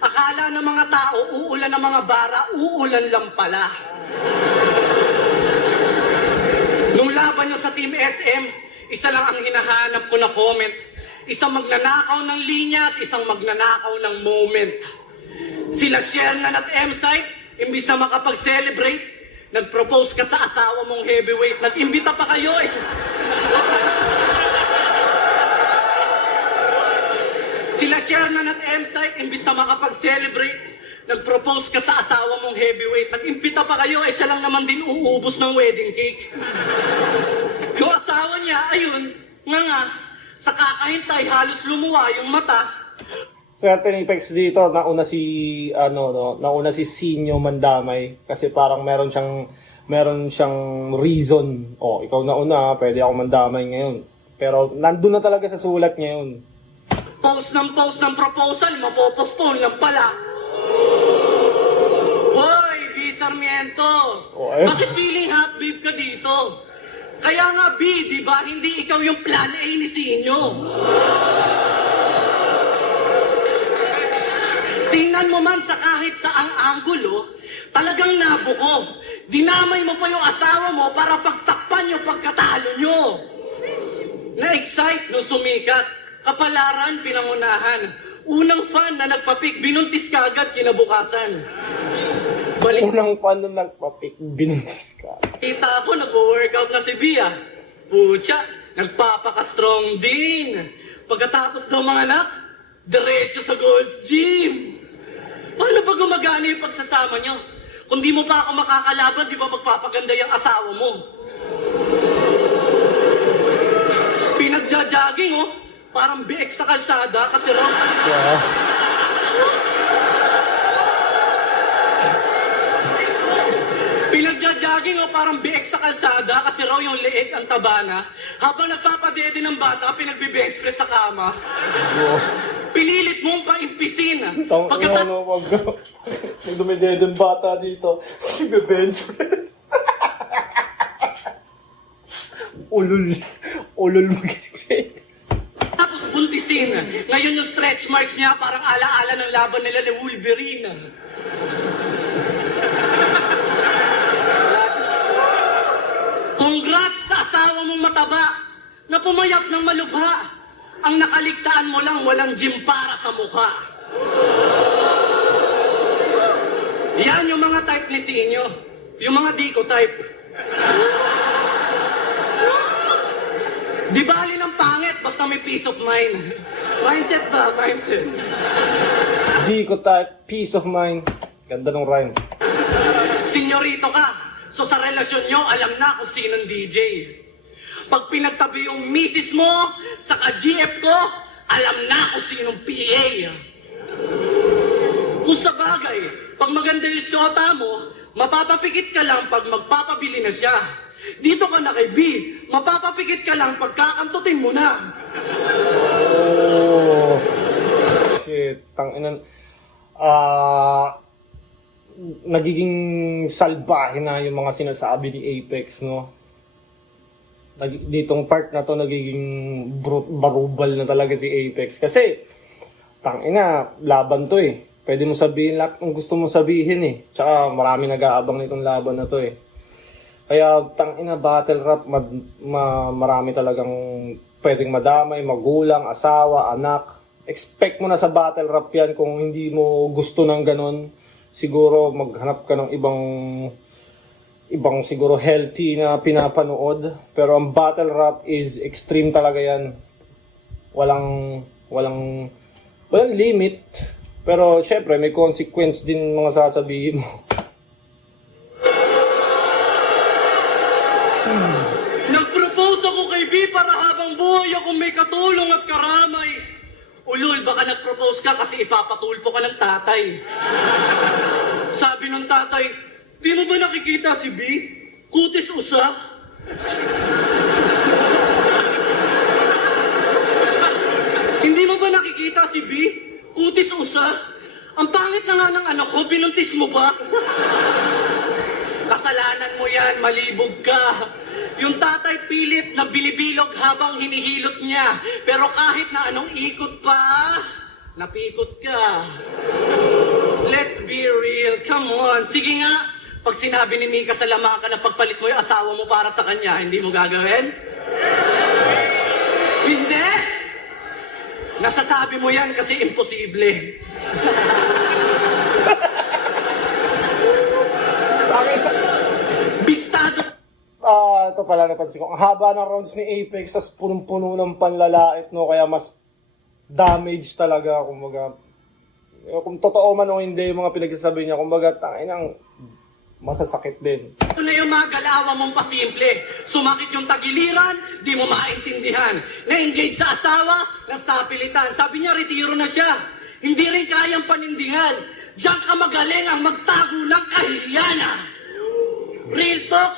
Akala ng mga tao, uulan ng mga bara, uulan lang pala. Nung laban nyo sa Team SM, isa lang ang hinahanap ko na comment. Isang magnanakaw ng linya at isang magnanakaw ng moment. Sila Shernan at M-Site, imbis na makapag-celebrate, nag-propose ka sa asawa mong heavyweight. Nag-imbita pa kayo. Sila Shernan at M-Site, imbis na makapag-celebrate, nag-propose ka sa asawa mong heavyweight. Nag-imbita pa kayo, siya lang naman din uubos ng wedding cake. Yung asawa niya, ayun, nga, sa kakahintay, halos lumuwa yung mata. Certain Apex dito, nauna si Sinyo mandamay kasi parang meron siyang reason. Oh, ikaw nauna, pwede ako mandamay ngayon. Pero nandun na talaga sa sulat ngayon. Post ng proposal, mapopostpone lang pala. Hoy, B. Sarmiento! Oh, ayun. Bakit feeling hot babe ka dito? Kaya nga B, di ba? Hindi ikaw yung plan A ni Sinyo. Tingnan mo man sa kahit saang anggulo, talagang nabuko. Dinamay mo pa yung asawa mo para pagtakpan yung pagkatalo nyo. Na-excite no sumikat. Kapalaran, pinangunahan. Unang fan na nagpapik, binuntis ka agad kinabukasan. Unang fan na nagpapik, binuntis ka. Kita ko, nag-workout na si Bia. Pucha, nagpapaka-strong din. Pagkatapos daw mga anak, diretso sa Gold's Gym. Paano ba gumagana yung pagsasama nyo? Kung di mo pa ako makakalaban, di ba magpapaganda yung asawa mo? Pinagja-jogging, oh. Parang biek sa kalsada kasi raw... Yeah. Pinagja-jogging, oh. Parang biek sa kalsada kasi raw yung leeg ang tabana. Habang nagpapadede ng bata, pinagbe-bench press sa kama. Oh. Pinilit mong paimpisin. Wag may dumidedeng bata dito. Si bench press. Ulul mag-isip. Tapos buntisin. Ngayon yung stretch marks niya parang ala-ala ng laban nila ni Wolverine. Congrats sa asawa mong mataba na pumayat ng malubha. Ang nakaligtaan mo lang walang gym para sa mukha. Yan yung mga type ni Sinyo. Yung mga di ko type. Di bali ng pangit, basta may peace of mind. Mindset ba? Mindset. Di ko type, peace of mind. Ganda ng rhyme. Senyorito ka. So sa relasyon nyo, alam na kung sinong DJ. Pag pinagtabi yung misis mo, sa ka-GF ko, alam na kung sinong PA. Kung sa bagay, pag maganda yung syota mo, mapapapikit ka lang pag magpapabili na siya. Dito ka na kay B, mapapapikit ka lang pag kakantutin mo na. Oh, shit. Tanginan. Nagiging salbahe na yung mga sinasabi ni Apex, no? Ditong part na to nagiging barubal na talaga si Apex. Kasi, tangina, laban to eh. Pwede mo sabihin lahat kung gusto mo sabihin eh. Tsaka marami nag-aabang nitong laban na to eh. Kaya, tangina, battle rap, marami talagang pwedeng madamay, magulang, asawa, anak. Expect mo na sa battle rap yan. Kung hindi mo gusto ng ganon, siguro maghanap ka ng ibang siguro healthy na pinapanood. Pero ang battle rap is extreme talaga yan. Walang limit. Pero syempre may consequence din mga sasabihin mo. Nag-propose ako kay B para habang buhay akong may katulong at karamay. Ulol, baka nag-propose ka kasi ipapatulpo ka ng tatay. Sabi ng tatay, di mo ba nakikita si B? Kutis usa. Hindi mo ba nakikita si B? Kutis usa. Ang pangit na nga ng anak ko, pinuntis mo ba? Kasalanan mo yan, malibog ka. Yung tatay pilit na binibilog habang hinihilot niya. Pero kahit na anong ikot pa, napikot ka. Let's be real, come on. Sige nga, pag sinabi ni Mika sa Lamakan na pagpalit mo yung asawa mo para sa kanya, hindi mo gagawin? Hindi! Nasasabi mo yan kasi imposible. Bistado! Ito pala napansin ko. Ang haba ng rounds ni Apex, tas punong-puno ng panlalait, no? Kaya mas damage talaga, kumbaga. Kung totoo man o hindi yung mga pinagsasabi niya, kumbaga, tanginang masasakit din. Ito na yung mga galawa mong pasimple. Sumakit yung tagiliran, di mo maintindihan. Na-engage sa asawa, nasapilitan. Sabi niya, retiro na siya. Hindi rin kayang panindihan. Diyan ka magaling ang magtago ng kahihiyanan. Real talk,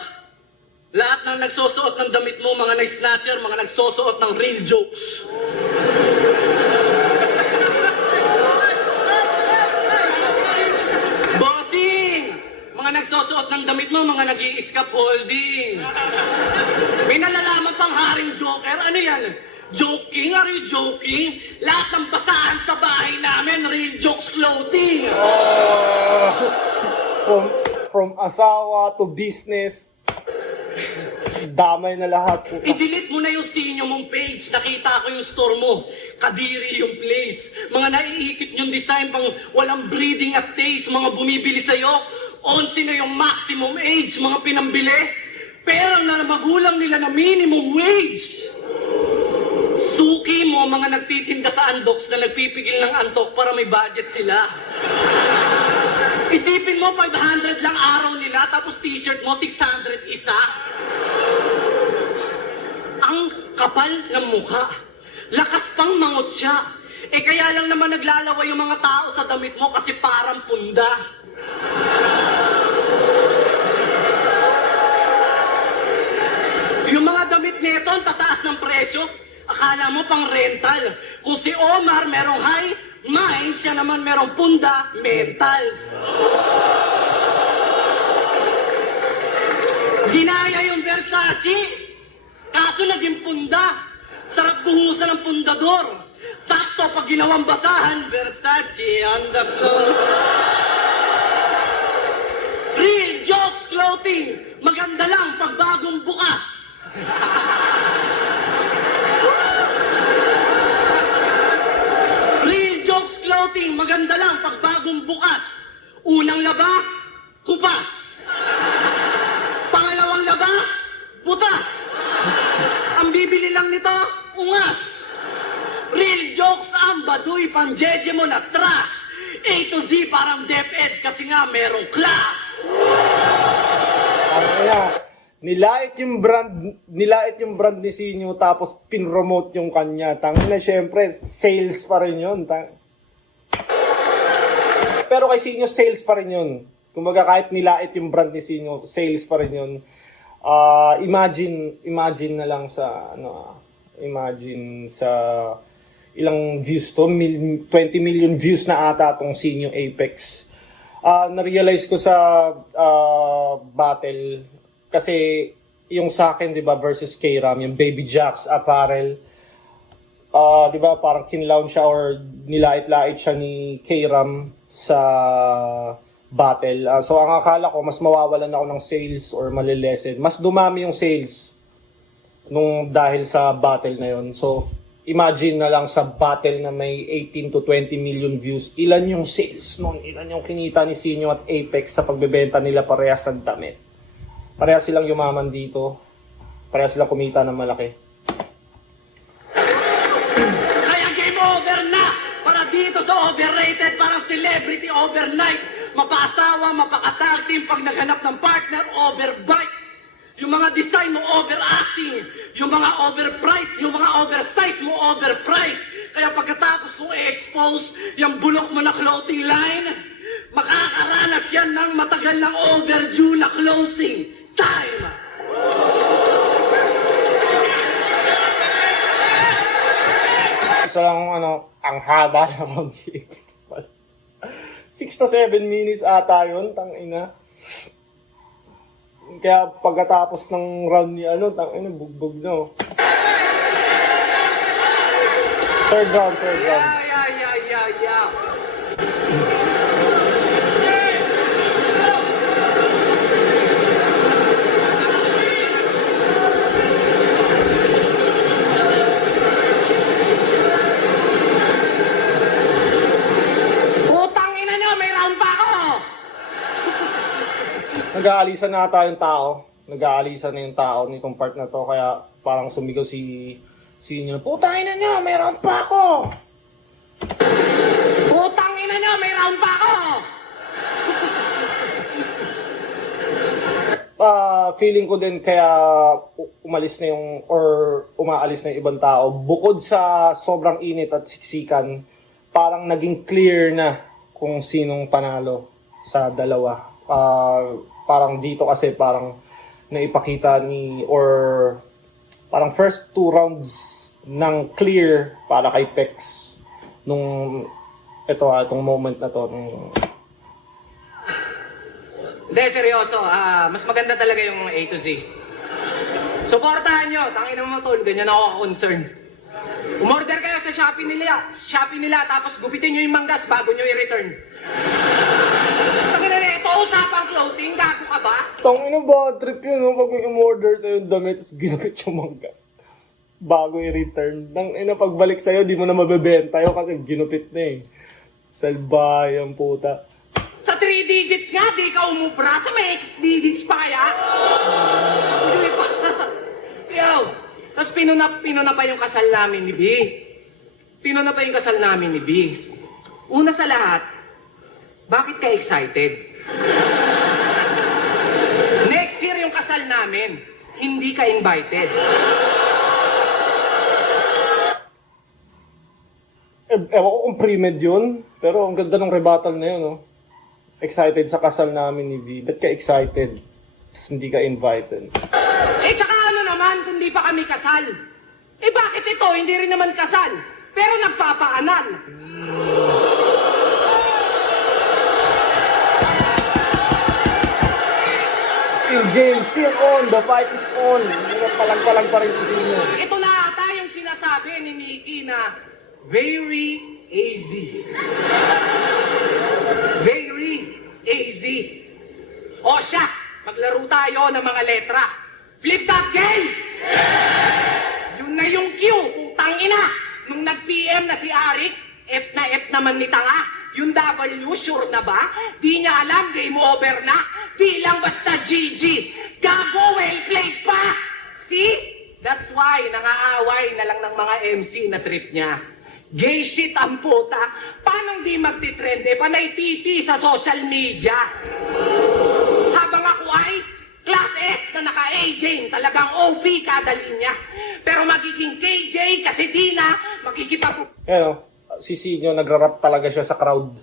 lahat ng nagsusuot ng damit mo, mga nag-snatcher, mga nagsusuot ng real jokes. Bossing! Mga nagsusuot ng damit mo, mga nag-i-scaffolding. May nalalaman pang haring joker. Ano yan? Joking? Are you joking? Lahat ng basahan sa bahay namin, real jokes clothing. From asawa to business, damay na lahat po. I-delete mo na yung sinyo mong page. Nakita ko yung store mo. Kadiri yung place. Mga naiisip yung design pang walang breeding at taste. Mga bumibili sa'yo. 11 na yung maximum age. Mga pinambili. Pero na magulang nila na minimum wage. Suki mo mga nagtitinda sa Andox na nagpipigil ng antok para may budget sila. Isipin mo, 500 lang araw nila, tapos t-shirt mo, 600 isa. Ang kapal ng mukha. Lakas pang mangotya. Eh kaya lang naman naglalaway yung mga tao sa damit mo kasi parang punda. Yung mga damit nito, ang tataas ng presyo. Akala mo pang rental. Kung si Omar merong high mind, siya naman merong punda, mentals. Ginaya yung Versace, kaso naging punda. Sarap buhusan ng pundador. Sakto pag ginawang basahan, Versace on the floor. Real jokes clothing, maganda lang pag bagong bukas. Real jokes clothing, maganda lang pag bagong bukas. Unang laba, kupas. Pangalawang laba, butas. Ang bibili lang nito, ungas. Real jokes ang baduy, pang jeje mo na trash. A to Z parang DepEd kasi nga merong class. Kaya, nilait yung brand ni Sinyo tapos pinromote yung kanya. Tangina, syempre, sales pa rin yun. Pero kay Sinyo, sales pa rin yun. Kumbaga, kahit nilait yung brand ni Sinyo, sales pa rin yun. Imagine na lang sa, imagine sa ilang views to, 20 million views na ata tong Sinyo Apex. Na-realize ko sa battle, kasi yung sa akin, di ba, versus K-Ram, yung Baby Jacks apparel, di ba, parang kinlawn siya or nilait-lait siya ni K-Ram sa battle. So, ang akala ko, mas mawawalan ako ng sales or malilesen. Mas dumami yung sales nung dahil sa battle na yon. So, imagine na lang sa battle na may 18 to 20 million views, ilan yung sales nun, ilan yung kinita ni Sinyo at Apex sa pagbebenta nila parehas ng damit. Pareha silang yumaman dito. Pareha silang kumita ng malaki. Kaya game over na! Para dito sa overrated, parang celebrity overnight. Mapaasawa, mapaka-tag team pag naghanap ng partner, overbite. Yung mga design mo, overacting. Yung mga overpriced, yung mga oversize mo, overpriced. Kaya pagkatapos kong i-expose yung bulok mo na clothing line, makakaranas yan ng matagal ng overdue na closing time. Isa lang ang haba na round si Apex pala. 6 to 7 minutes ata yun, tangina. Kaya pagkatapos ng round ni tangina, bugbog na oh. Third round. Yeah. Putang ina nyo, may round pa ako! Nag-aalisan na ata yung tao. Nag-aalisan na yung tao nitong part na to. Kaya parang sumigaw si Sinyo. Putangin na nyo, may round pa ako! Putang ina nyo, may round pa ako! Feeling ko din kaya umalis na umaalis na yung ibang tao. Bukod sa sobrang init at siksikan, parang naging clear na kung sinong panalo sa dalawa. Parang dito kasi parang naipakita parang first 2 rounds ng clear para kay Pex nung itong moment na to. Hindi, seryoso. Mas maganda talaga yung A to Z. Suportahan nyo. Tangina mo tol, ganyan ako concern. Umorder kayo sa Shopee nila, tapos gupitin nyo yung manggas bago nyo i-return. Tangina na, ito usapang clothing, gago ka ba? Tangina ba, trip yun, no? Pag may umorder sa'yo yung damit, tapos ginamit yung manggas bago i-return. Pagbalik sa'yo, di mo na mabebenta yun kasi ginupit na eh. Salbay ang puta. Sa 3 digits nga, di ka umubra. Sa may 6 digits pa kaya? Hindi pa. Yo, tapos pinuna pa yung kasal namin ni B. Una sa lahat, bakit ka excited? Next year yung kasal namin, hindi ka invited. Ewan ko kung pre-med yun, pero ang ganda ng rebuttal na yun, no? Excited sa kasal namin ni V. Ba't ka excited? Tapos hindi ka invited. Tsaka ano naman kung di pa kami kasal? Bakit ito? Hindi rin naman kasal. Pero nagpapaanan. Still game, still on. The fight is on. Palang-palang pa rin si Sino. Ito na ata yung sinasabi ni Nikki na very easy. Very easy. O siya, maglaro tayo ng mga letra. Flip that game! Yun na yung cue, putang ina. Nung nag-PM na si Arik, F na F naman ni Tanga. Yung W, sure na ba? Di niya alam, game over na. Di lang basta GG. Gago, well played pa! See? That's why nangaaway na lang ng mga MC na trip niya. Gay shit ang puta. Paano di magtitrend? Panay titi sa social media. Habang ako ay Class S na naka-A game. Talagang OP kada linya. Pero magiging KJ kasi di na Si Sino, nagra-rap talaga siya sa crowd.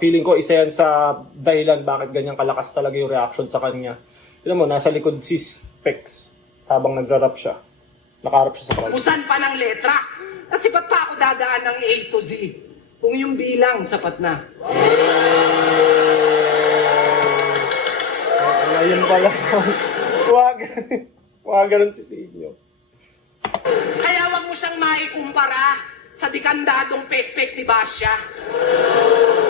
Feeling ko isa yan sa dahilan bakit ganyan kalakas talaga yung reaction sa kanya. Alam mo, nasa likod si Pex habang nagra-rap siya. Naka-rap siya sa crowd. usan pa ng letra. Kasi ba't pa ako dadaan ng A to Z? Kung yung bilang, sapat na. Ayun pala. Huwag ganun si Sino. Kaya wag mo siyang maikumpara sa dikandadong pekpek ni Basya.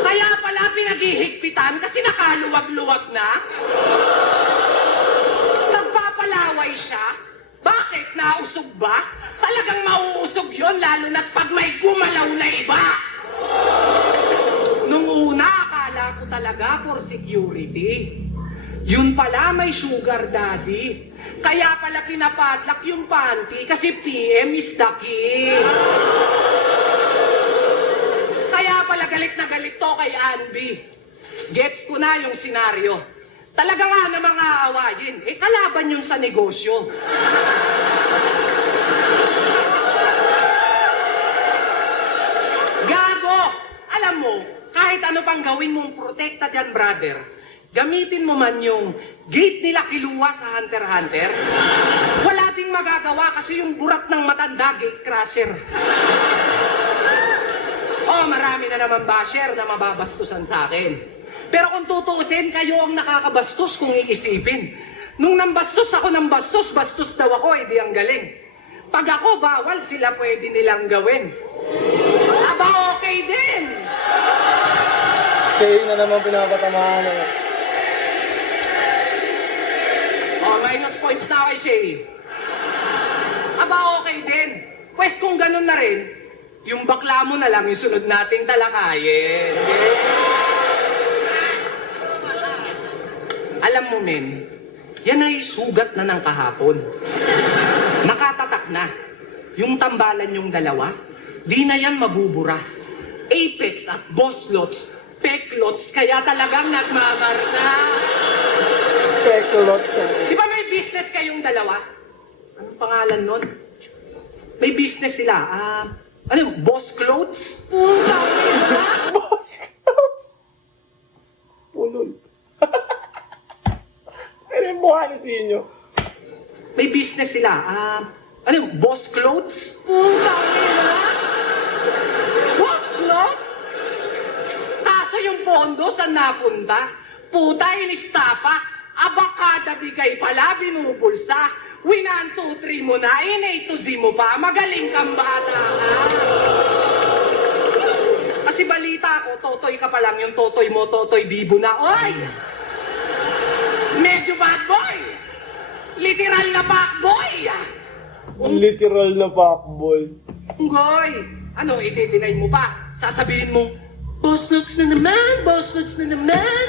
Kaya pala pinaghihigpitan kasi nakaluwag-luwag na. Nagpapalaway siya. Bakit? Nausog ba? Talagang mauusog yon lalo na't pag may gumalaw na iba. Nung una, akala ko talaga for security. Yun pala may sugar daddy. Kaya pala pinapadlock yung panty kasi PM is the king. Kaya pala galit na galit to kay Anby. Gets ko na yung senaryo. Talaga nga na mga aawayin. Eh, kalaban yun sa negosyo. Gago! Alam mo, kahit ano pang gawin mong protekta dyan, brother, gamitin mo man yung gate nila Kilua sa Hunter x Hunter, wala ding magagawa kasi yung burat ng matanda, gate crusher. Oh, marami na naman basher na mababastusan sa akin. Pero kung tutuusin, kayo ang nakakabastos kung iisipin. Nung nambastos ako ng bastos, bastos daw ako, edi ang galing. Pag ako bawal, sila pwede nilang gawin. Aba, okay din! Siya na naman pinapatamaan. Oh, minus points na kay Shay. Aba, okay din. Pwes kung ganun na rin, yung bakla mo na lang yung sunod nating talakayin. Okay? Alam mo, men, yan ay sugat na ng kahapon. Nakatatak na. Yung tambalan yung dalawa, di na yan mabubura. Apex at Boss Lots, Peklots, kaya talagang nagmamarna. Peklots. Di ba may business kayong dalawa? Anong pangalan nun? May business sila. Ano yung Boss Clothes? Puta, Boss Clothes. Pulol. Ano yung buha ni Sinyo? may business sila. Ano yung Boss Clothes? Puta, Boss Clothes? Kaso yung pondo saan napunta? Puta, ilista pa. Abakada bigay pala, binubulsa. Winan 2, 3 mo na, A to Z mo pa. Magaling kang bata ka. Kasi balita ko, totoy ka pa lang yung totoy mo, totoy bibo na. Oy! Medyo bad boy! Literal na bad boy! Literal na fuckboy. Goy! Ano, i-deny mo pa? Sasabihin mo, Boss Notes na naman! Boss Notes na naman!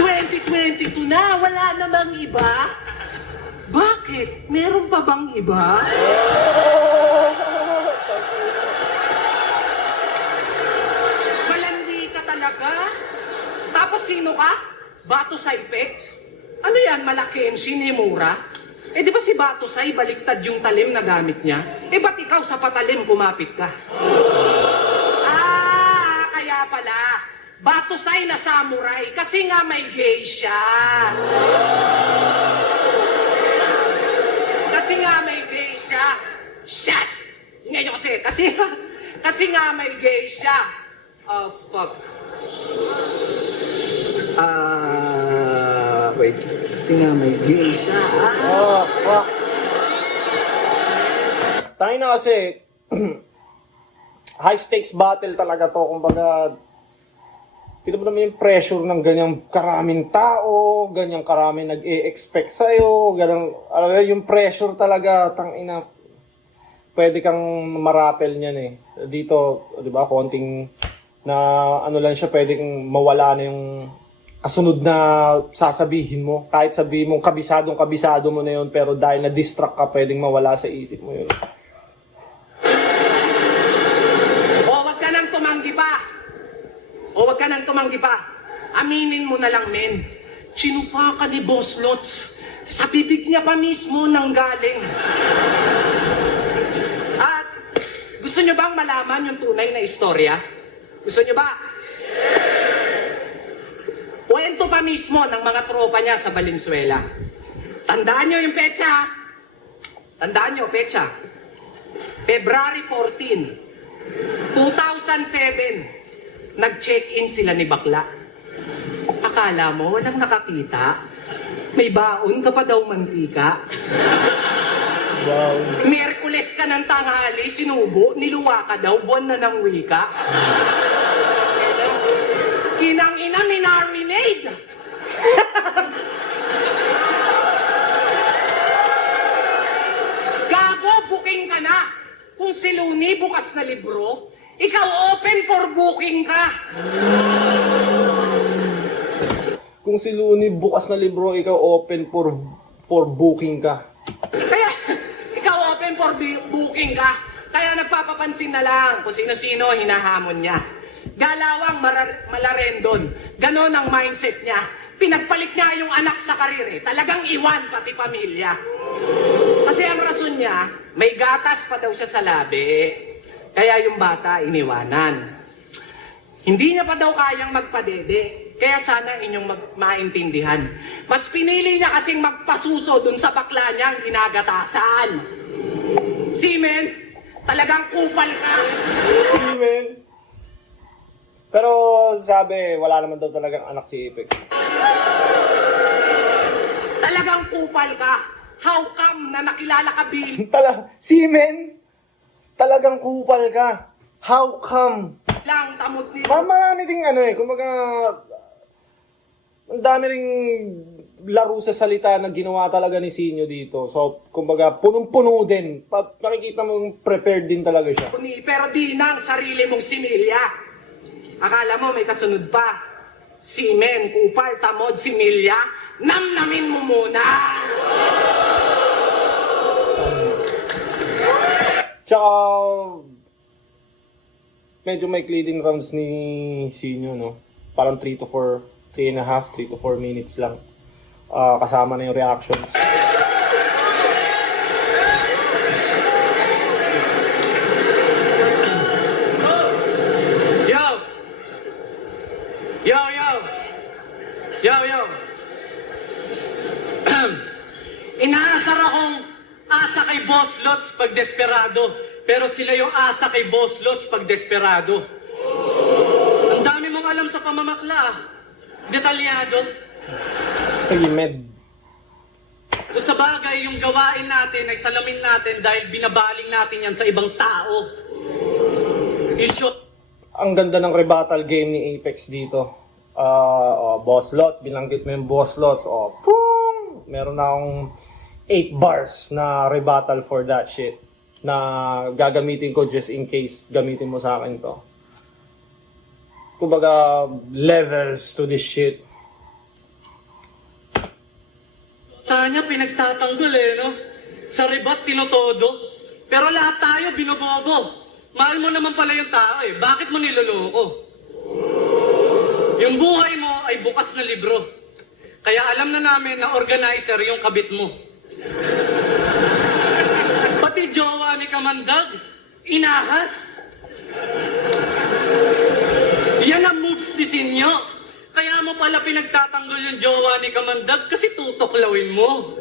2022 na, wala namang iba? Bakit? Meron pa bang iba? Malandi ka talaga? Tapos sino ka? Bato Cypex? Ano yan, malaki and sinimura? Eh di ba si Bato Sai baliktad yung talim na gamit niya? Eh ba't ikaw sa patalim kumapit ka? Kaya pala. Bato Sai na samurai kasi nga may geisha. Kasi nga may geisha. Shit! Hindi nyo kasi nga may geisha. Oh, fuck. Wait. Kasi nga may geisha. Oh, fuck. Tayo na kasi, high stakes battle talaga to. Kumbaga, tignan mo naman yung pressure ng ganyang karaming tao, ganyang karaming nag-e-expect sa'yo, ganyang, alam mo, yung pressure talaga, tangina, pwede kang maratel niyan eh. Dito, di ba, konting na ano lang siya, pwede kang mawala na yung kasunod na sasabihin mo. Kahit sabihin mo, kabisado mo na yun, pero dahil na-distract ka, pwedeng mawala sa isip mo yun. Huwag ka nang tumanggi pa. Aminin mo na lang, men. Sinupa ka ni Boss Lots. Sa bibig niya pa mismo nang galing. At gusto niyo bang malaman yung tunay na istorya? Gusto niyo ba? Kwento pa mismo ng mga tropa niya sa Valenzuela. Tandaan niyo yung petsa. Tandaan niyo, petsa. February 14, 2007. Nag-check-in sila ni Bakla. Akala mo, walang nakakita? May baon ka pa daw mantika? Wow. Merkules ka ng tanghali, sinubo, niluwa ka daw, buwan na ng wika. Inang-ina, minarinade! Gago, booking ka na! Kung si Luni bukas na libro, ikaw open for booking ka! Kung si Looney bukas na libro, ikaw open for booking ka. Kaya, ikaw open for booking ka. Kaya nagpapapansin na lang kung sino-sino hinahamon niya. Galawang malarendon. Ganon ang mindset niya. Pinagpalit niya yung anak sa karir eh. Talagang iwan pati pamilya. Kasi ang rason niya, may gatas pa daw siya sa labi. Kaya yung bata iniwanan. Hindi niya pa daw kayang magpadede. Kaya sana inyong maintindihan. Mas pinili niya kasing magpasuso dun sa bakla niyang ginagatasan. Simen, talagang kupal ka. Steven. Pero sabi, wala naman daw talagang anak si Apex. Talagang kupal ka. How come na nakilala ka, Bill? Simen, talagang kupal ka. How come? Lang tamot ni... Marami ding kumbaga, ang dami ring laro sa salita na ginawa talaga ni Sinyo dito. So, kumbaga, punong-puno din. Nakikita mo prepared din talaga siya. Pero di nang sarili mong similya. Akala mo may kasunod pa. Simen, kupal, tamod, similya. Namnamin mo muna! Tsaka, medyo may leading rounds ni Sinyo, no? Parang 3 to 4 minutes lang. Kasama na yung reactions. Yo! Yo, yo! Yo, yo! Inaasar akong asa kay Boss Lots pag desperado. Pero sila yung asa kay Boss Lots pag desperado. Ang dami mong alam sa pamamakla. Detalyado. Med. Kung sa bagay, yung gawain natin ay salamin natin dahil binabaling natin yan sa ibang tao. In short, Ang ganda ng rebuttal game ni Apex dito. Boss Lots, binanggit mo yung Boss Lots. Boom! Meron na akong 8 bars na rebuttal for that shit. Na gagamitin ko just in case gamitin mo sa akin to. Kumbaga, levels to this shit. Tanya pinagtatanggol no? Sa rebat, tinotodo. Pero lahat tayo, binobobo. Mahal mo naman pala yung tao Bakit mo niloloko? Yung buhay mo ay bukas na libro. Kaya alam na namin na organizer yung kabit mo. Pati jowa ni Kamandag, inahas. Yan ang moves ni Sinyo. Kaya mo pala pinagtatanggol yung jowa ni Kamandag kasi tutuklawin mo.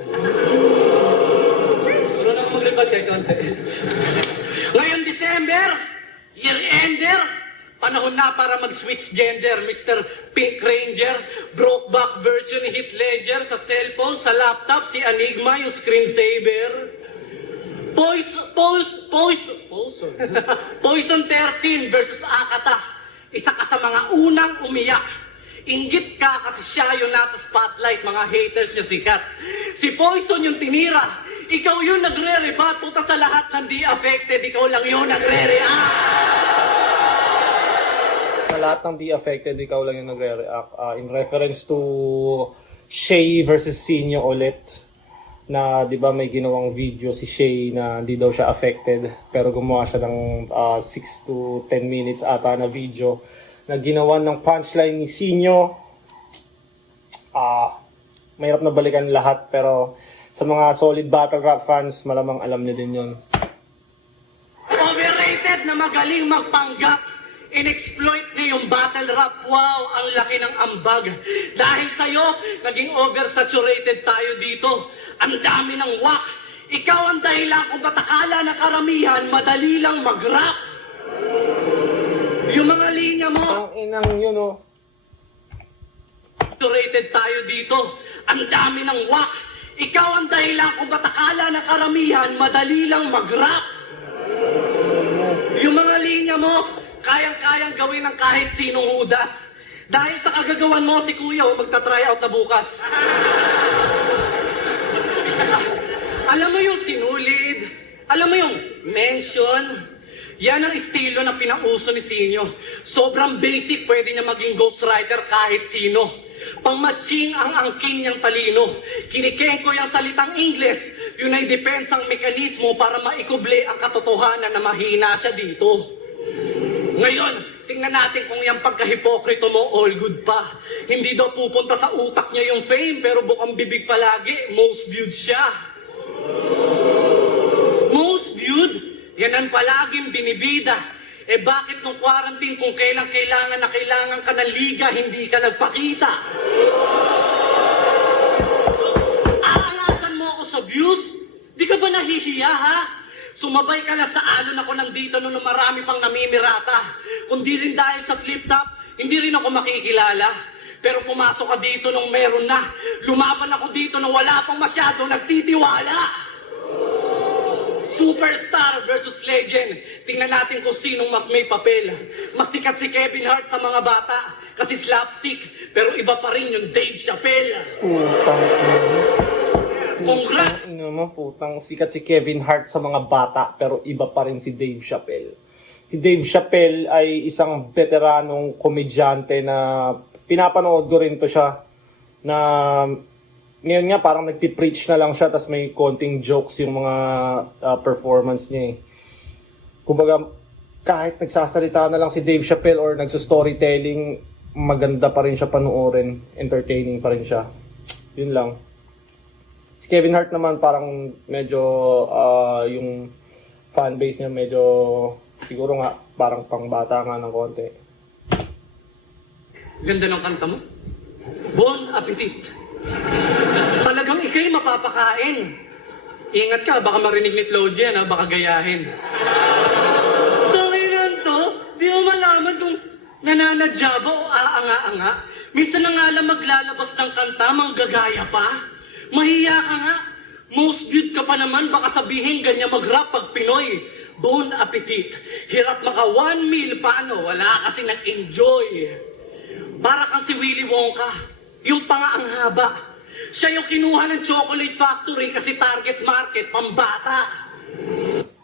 Suro na mag-rebat konti. Ngayon December, year-ender, panahon na para mag-switch gender, Mr. Pink Ranger, brokeback version ni Heath Ledger sa cellphone, sa laptop, si Enigma, yung screensaver. Poison 13 versus Akata. Isa ka sa mga unang umiyak. Inggit ka kasi siya yung nasa spotlight, mga haters niya sikat. Si Poison yung tinira. Ikaw yung nagre-rebat, puta sa lahat ng di affected, ikaw lang yung nagre-react. Sa lahat ng di affected, ikaw lang yung nagre-react. In reference to Shay versus Sinyo ulit. Na, di ba, may ginawang video si Shay na hindi daw siya affected. Pero gumawa siya ng 6 to 10 minutes ata na video na ginawa ng punchline ni Sinyo. Mahirap na balikan lahat, pero sa mga solid battle rap fans, malamang alam niyo din yun. Overrated na magaling magpanggap. In-exploit niya yung battle rap. Wow, ang laki ng ambag. Dahil sa'yo, naging oversaturated tayo dito. Ang dami ng wak. Ikaw ang dahilan kung ba't akala na karamihan, madali lang mag-rap. Yung mga linya mo, Ang inang yun, oh. saturated tayo dito. Ang dami ng wak. Ikaw ang dahilan kung ba't akala na karamihan, madali lang mag-rap. Yung mga linya mo, kayang-kayang gawin ng kahit sinong hudas. Dahil sa kagagawan mo, si Kuya magta-try out na bukas. Alam mo yung sinulid, alam mo yung mention, yan ang estilo na pinauso ni Sinyo. Sobrang basic, pwede niya maging ghostwriter kahit sino. Pangmatching ang angkin niyang talino. Kinikengko yung salitang Ingles, yun ay depensang mekanismo para maikuble ang katotohanan na mahina siya dito. Ngayon, tingnan natin kung yung pagkahipokrito mo all good pa. Hindi daw pupunta sa utak niya yung fame, pero bukang bibig palagi, most viewed siya. Most viewed? Yan ang palaging binibida. Eh bakit nung quarantine kung kailan kailangan na kailangan ka ng liga, hindi ka nagpakita? Aangasan mo ako sa views? Di ka ba nahihiya, ha? Sumabay ka na sa alon ako nandito nung marami pang namimirata. Kundi rin dahil sa flip top, hindi rin ako makikilala. Pero pumasok ka dito nung meron na. Lumaban ako dito nung wala pang masyadong nagtitiwala. Superstar versus legend. Tingnan natin kung sinong mas may papel. Mas sikat si Kevin Hart sa mga bata kasi slapstick, pero iba pa rin yung Dave Chappelle. Putang Congrats! ina mo, putang sikat si Kevin Hart sa mga bata, pero iba pa rin si Dave Chappelle. Si Dave Chappelle ay isang veteranong komedyante na pinapanood ko rin to siya na ngayon nga parang nagpi-preach na lang siya tas may konting jokes yung mga performance niya eh. Kumbaga kahit nagsasalita na lang si Dave Chappelle or nagso-storytelling, maganda pa rin siya panoorin, entertaining pa rin siya. Yun lang. Si Kevin Hart naman parang medyo yung fanbase niya medyo siguro nga parang pangbata nga ng konti. Ganda ng kanta mo. Bon appetit. Talagang ikay mapapakain. Ingat ka, baka marinig ni Claudia na, baka gayahin. Tanginan to, di mo malaman kung nananadya ba o aanga-anga. Minsan na nga lang maglalabas ng kanta, manggagaya pa. Mahiya ka nga. Most viewed ka pa naman, baka sabihin ganyan mag-rap pag Pinoy. Bon appetit. Hirap maka 1 meal paano, wala kasi nag-enjoy. Para kang si Willy Wonka. Yung panga ang haba. Siya yung kinuha ng Chocolate Factory kasi target market, pambata.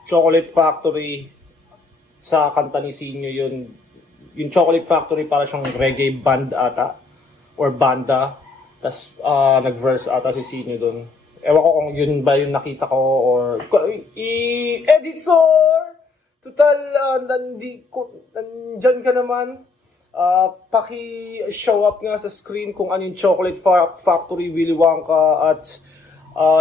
Chocolate Factory sa kanta ni Sinyo yun. Yung Chocolate Factory para siyang reggae band ata or banda. Tapos nag-verse ata si Sinyo dun. Ewan ko kung yun ba yung nakita ko or editor! Total, nandyan ka naman. Paki-show up nga sa screen kung ano yung Chocolate Factory, Willy Wonka at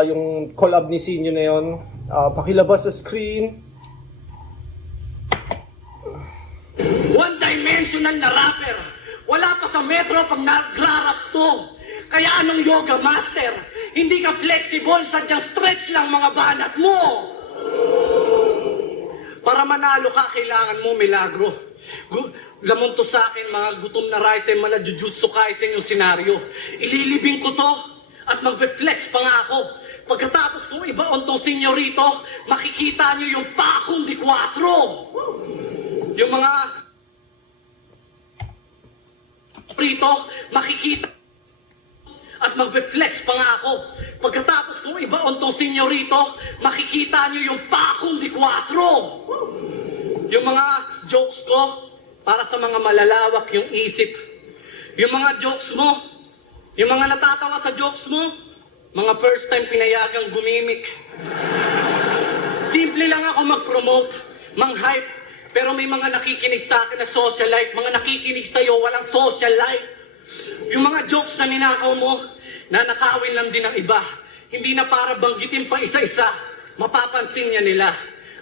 yung collab ni Sinyo na yun. Pakilabas sa screen. One-dimensional na rapper. Wala pa sa metro pag nagrarap to. Kaya anong yoga master? Hindi ka flexible, sadyang stretch lang mga banat mo. Para manalo ka, kailangan mo milagro. Lamon to sa akin, mga gutom na Raisen, mga Jujutsu Kaisen yung senaryo. Ililibing ko to at magbe-flex pa nga ako. Pagkatapos kung ibaon tong senyorito, makikita nyo yung pakong di 4. Yung mga rito, makikita at magbe-flex pa nga ako. Pagkatapos kung ibaon tong senyorito, makikita nyo yung pakong di 4. Yung mga jokes ko, para sa mga malalawak yung isip. Yung mga jokes mo, yung mga natatawa sa jokes mo, mga first time pinayagang gumimik. Simple lang ako mag-promote, mang-hype, pero may mga nakikinig sa akin na socialite, mga nakikinig sa'yo, walang social life. Yung mga jokes na ninakaw mo, nanakawin lang din ng iba. Hindi na para banggitin pa isa-isa, mapapansin niya nila.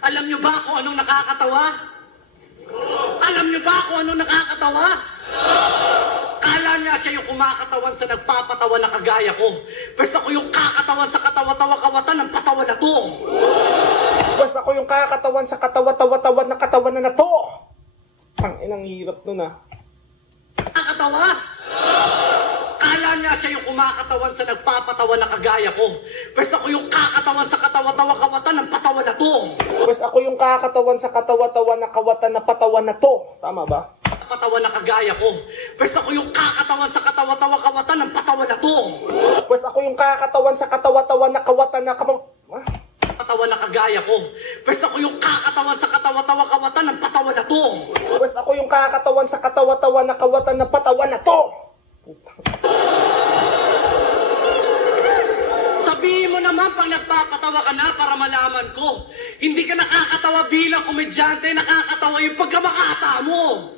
Alam nyo ba kung anong nakakatawa? Alam niyo ba kung ano nakakatawa? Kala niya siya yung kumakatawan sa nagpapatawa na kagaya ko. Basta ako yung kakatawan sa katawa-tawa-kawatan ng patawa na to. Basta ako yung kakatawan sa katawa-tawa-tawa na katawan na to. Inang hirap nun ah. Nakakatawa? Kala niya siya yung kumakatawan sa nagpapatawa na kagaya ko. Basta ako yung kakatawan sa katawa-tawa-kawatan ng patawa na to. Basta ako yung kakatawan sa katawa-tawa na kawatan na patawa na to. Tama ba? Patawa na kagaya ko. Basta ako yung kakatawan sa katawa-tawa-kawatan ng patawa na to. Basta ako yung kakatawan sa katawa-tawa na kawatan na Patawa na kagaya ko. Basta ako yung kakatawan sa katawa-tawa-kawatan ng patawa na to. Basta ako yung kakatawan sa katawa-tawa na kawatan na patawa na to. magpapatawa ka na para malaman ko. Hindi ka nakakatawa bilang komedyante, nakakatawa yung pagkamakata mo.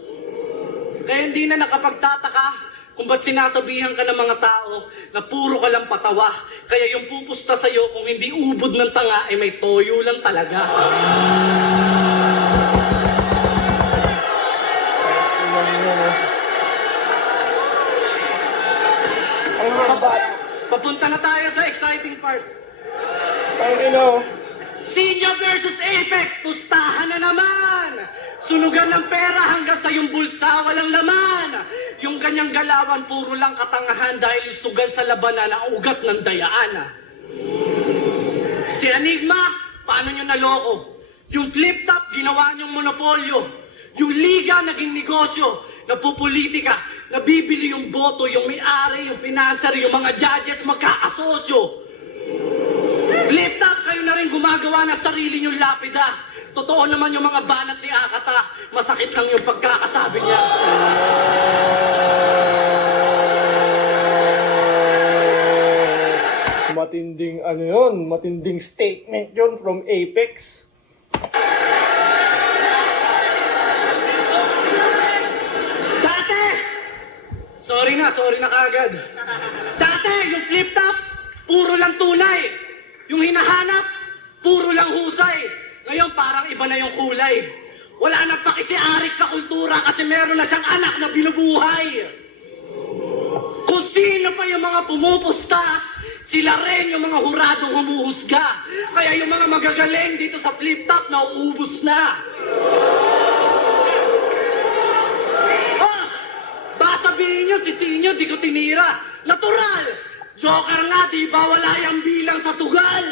Kaya hindi na nakapagtataka kung ba't sinasabihan ka ng mga tao na puro ka lang patawa. Kaya yung pupusta sa'yo kung hindi ubod ng tanga, eh may toyo lang talaga. Ang haba. Papunta na tayo sa exciting part. Ang ino. Senior versus Apex, pustahan na naman! Sunugan ng pera hanggang sa yung bulsa walang laman. Yung kanyang galawan puro lang katangahan dahil yung sugal sa labanan ang ugat ng dayaan. Si Enigma, paano nyo naloko? Yung flip top, ginawa niyong monopolyo. Yung liga, naging negosyo. Napupolitika, nabibili yung boto, yung may-ari, yung pinasar, yung mga judges magkakasosyo. Flip top, kayo na rin gumagawa ng sarili niyong lapida. Totoo naman yung mga banat ni Akata. Masakit lang yung pagkakasabi niya. Matinding ano yun, matinding statement yun from Apex. Dati! Sorry na kagad. Dati, yung flip top, puro lang tunay. Yung hinahanap, puro lang husay. Ngayon, parang iba na yung kulay. Wala nang paki si Arik sa kultura kasi meron na siyang anak na binubuhay. Kung sino pa yung mga pumupusta, sila rin yung mga huradong humuhusga. Kaya yung mga magagaling dito sa flip top, nauubos na. Sabihin nyo, si Sinyo, di ko tinira. Natural! Joker nga, di ba wala yung bilang sa sugal?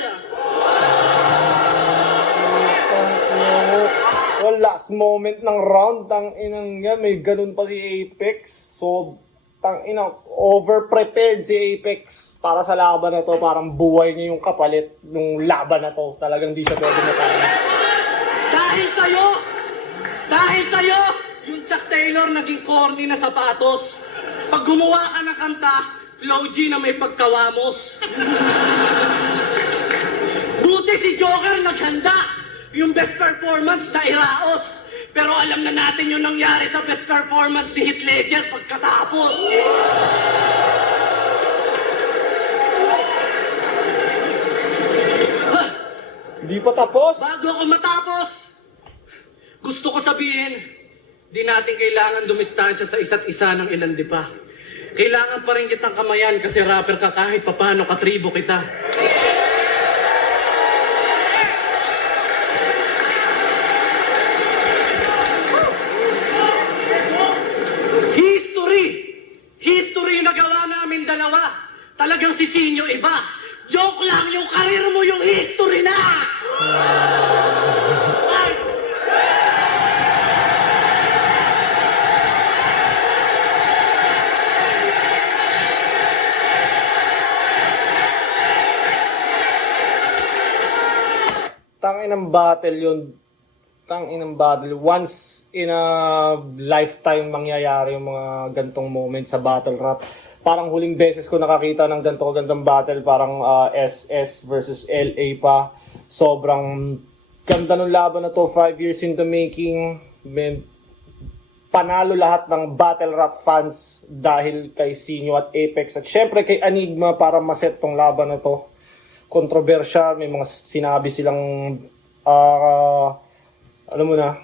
Well, last moment ng round, tang inang nga, may ganun pa si Apex. So, tang inang, over-prepared si Apex para sa laban na to. Parang buhay niya yung kapalit ng laban na to. Talagang di siya pwede matalo. Dahil sa'yo, yung Chuck Taylor naging corny na sapatos. Pag gumawa ka ng kanta, Flo G na may pagkawamos. Buti si Joker naghanda. Yung best performance na iraos. Pero alam na natin yung nangyari sa best performance ni Heath Ledger pagkatapos. Di pa tapos? Bago ako matapos, gusto ko sabihin, di natin kailangan dumistansya sa isa't isa ng ilan di pa. Kailangan pa rin kitang kamayan kasi rapper ka kahit papano katribo kita. History yung nagawa namin dalawa. Talagang si Sinyo iba. Joke lang, yung karir mo yung history na! Tangin ng battle yun. Tangin ng battle. Once in a lifetime mangyayari yung mga gantong moment sa battle rap. Parang huling beses ko nakakita ng ganito kagandang battle. Parang SS versus LA pa. Sobrang ganda ng laban na to. 5 years in the making. Man, panalo lahat ng battle rap fans dahil kay Sinyo at Apex. At syempre kay Enigma para maset tong laban na to. Kontrobersya, may mga sinabi silang alam mo na.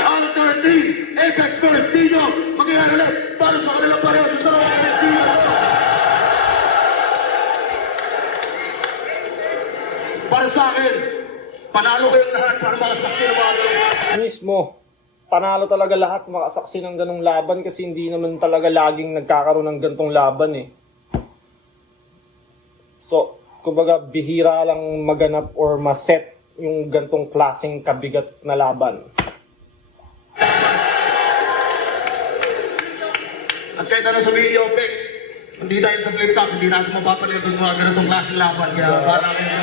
Ang 13, Apex versus Sinyo, mangyayari ulit para sa kanila pareho sa dalawa ng Sinyo. Para sa akin, panalo kayong lahat para makasaksi ng mga Mismo, panalo talaga lahat makasaksi ng ganong laban kasi hindi naman talaga laging nagkakaroon ng gantong laban eh. So, kumbaga bihira lang maganap or maset yung gantong klaseng kabigat na laban. At kahit ano sabihin ni Opex, hindi dahil sa flip top, hindi natin mapapalitan ng mga ganitong klaseng laban. Kaya para kayo.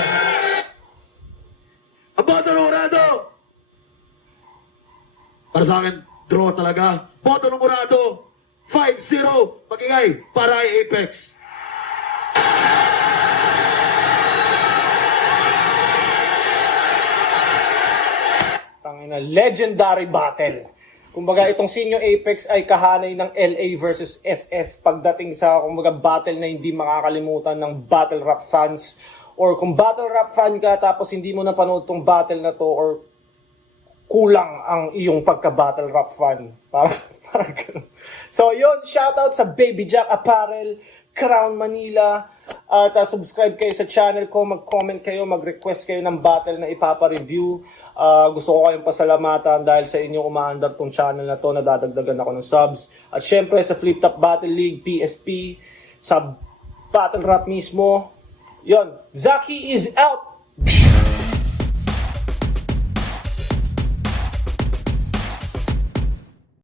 Boto Murado! Para sa akin, draw talaga. Boto Murado! 5-0. Pag-ingay para kay Apex. Tangina, legendary battle. Kumbaga, itong Senior Apex ay kahanay ng LA versus SS pagdating sa, kumbaga, battle na hindi makakalimutan ng battle rap fans. Or kung battle rap fan ka tapos hindi mo napanood tong battle na to, or kulang ang iyong pagka-battle rap fan. Parang ganun. So, yun, shoutout sa Baby Jack Apparel, Crown Manila. At subscribe kayo sa channel ko, mag-comment kayo, mag-request kayo ng battle na ipapa-review. Gusto ko kayong pasalamatan dahil sa inyo umaandar tong channel na to, nadadagdagan ako ng subs. At syempre sa Flip Top Battle League, PSP, sa Battle Rap mismo. Yon, Zaki is out!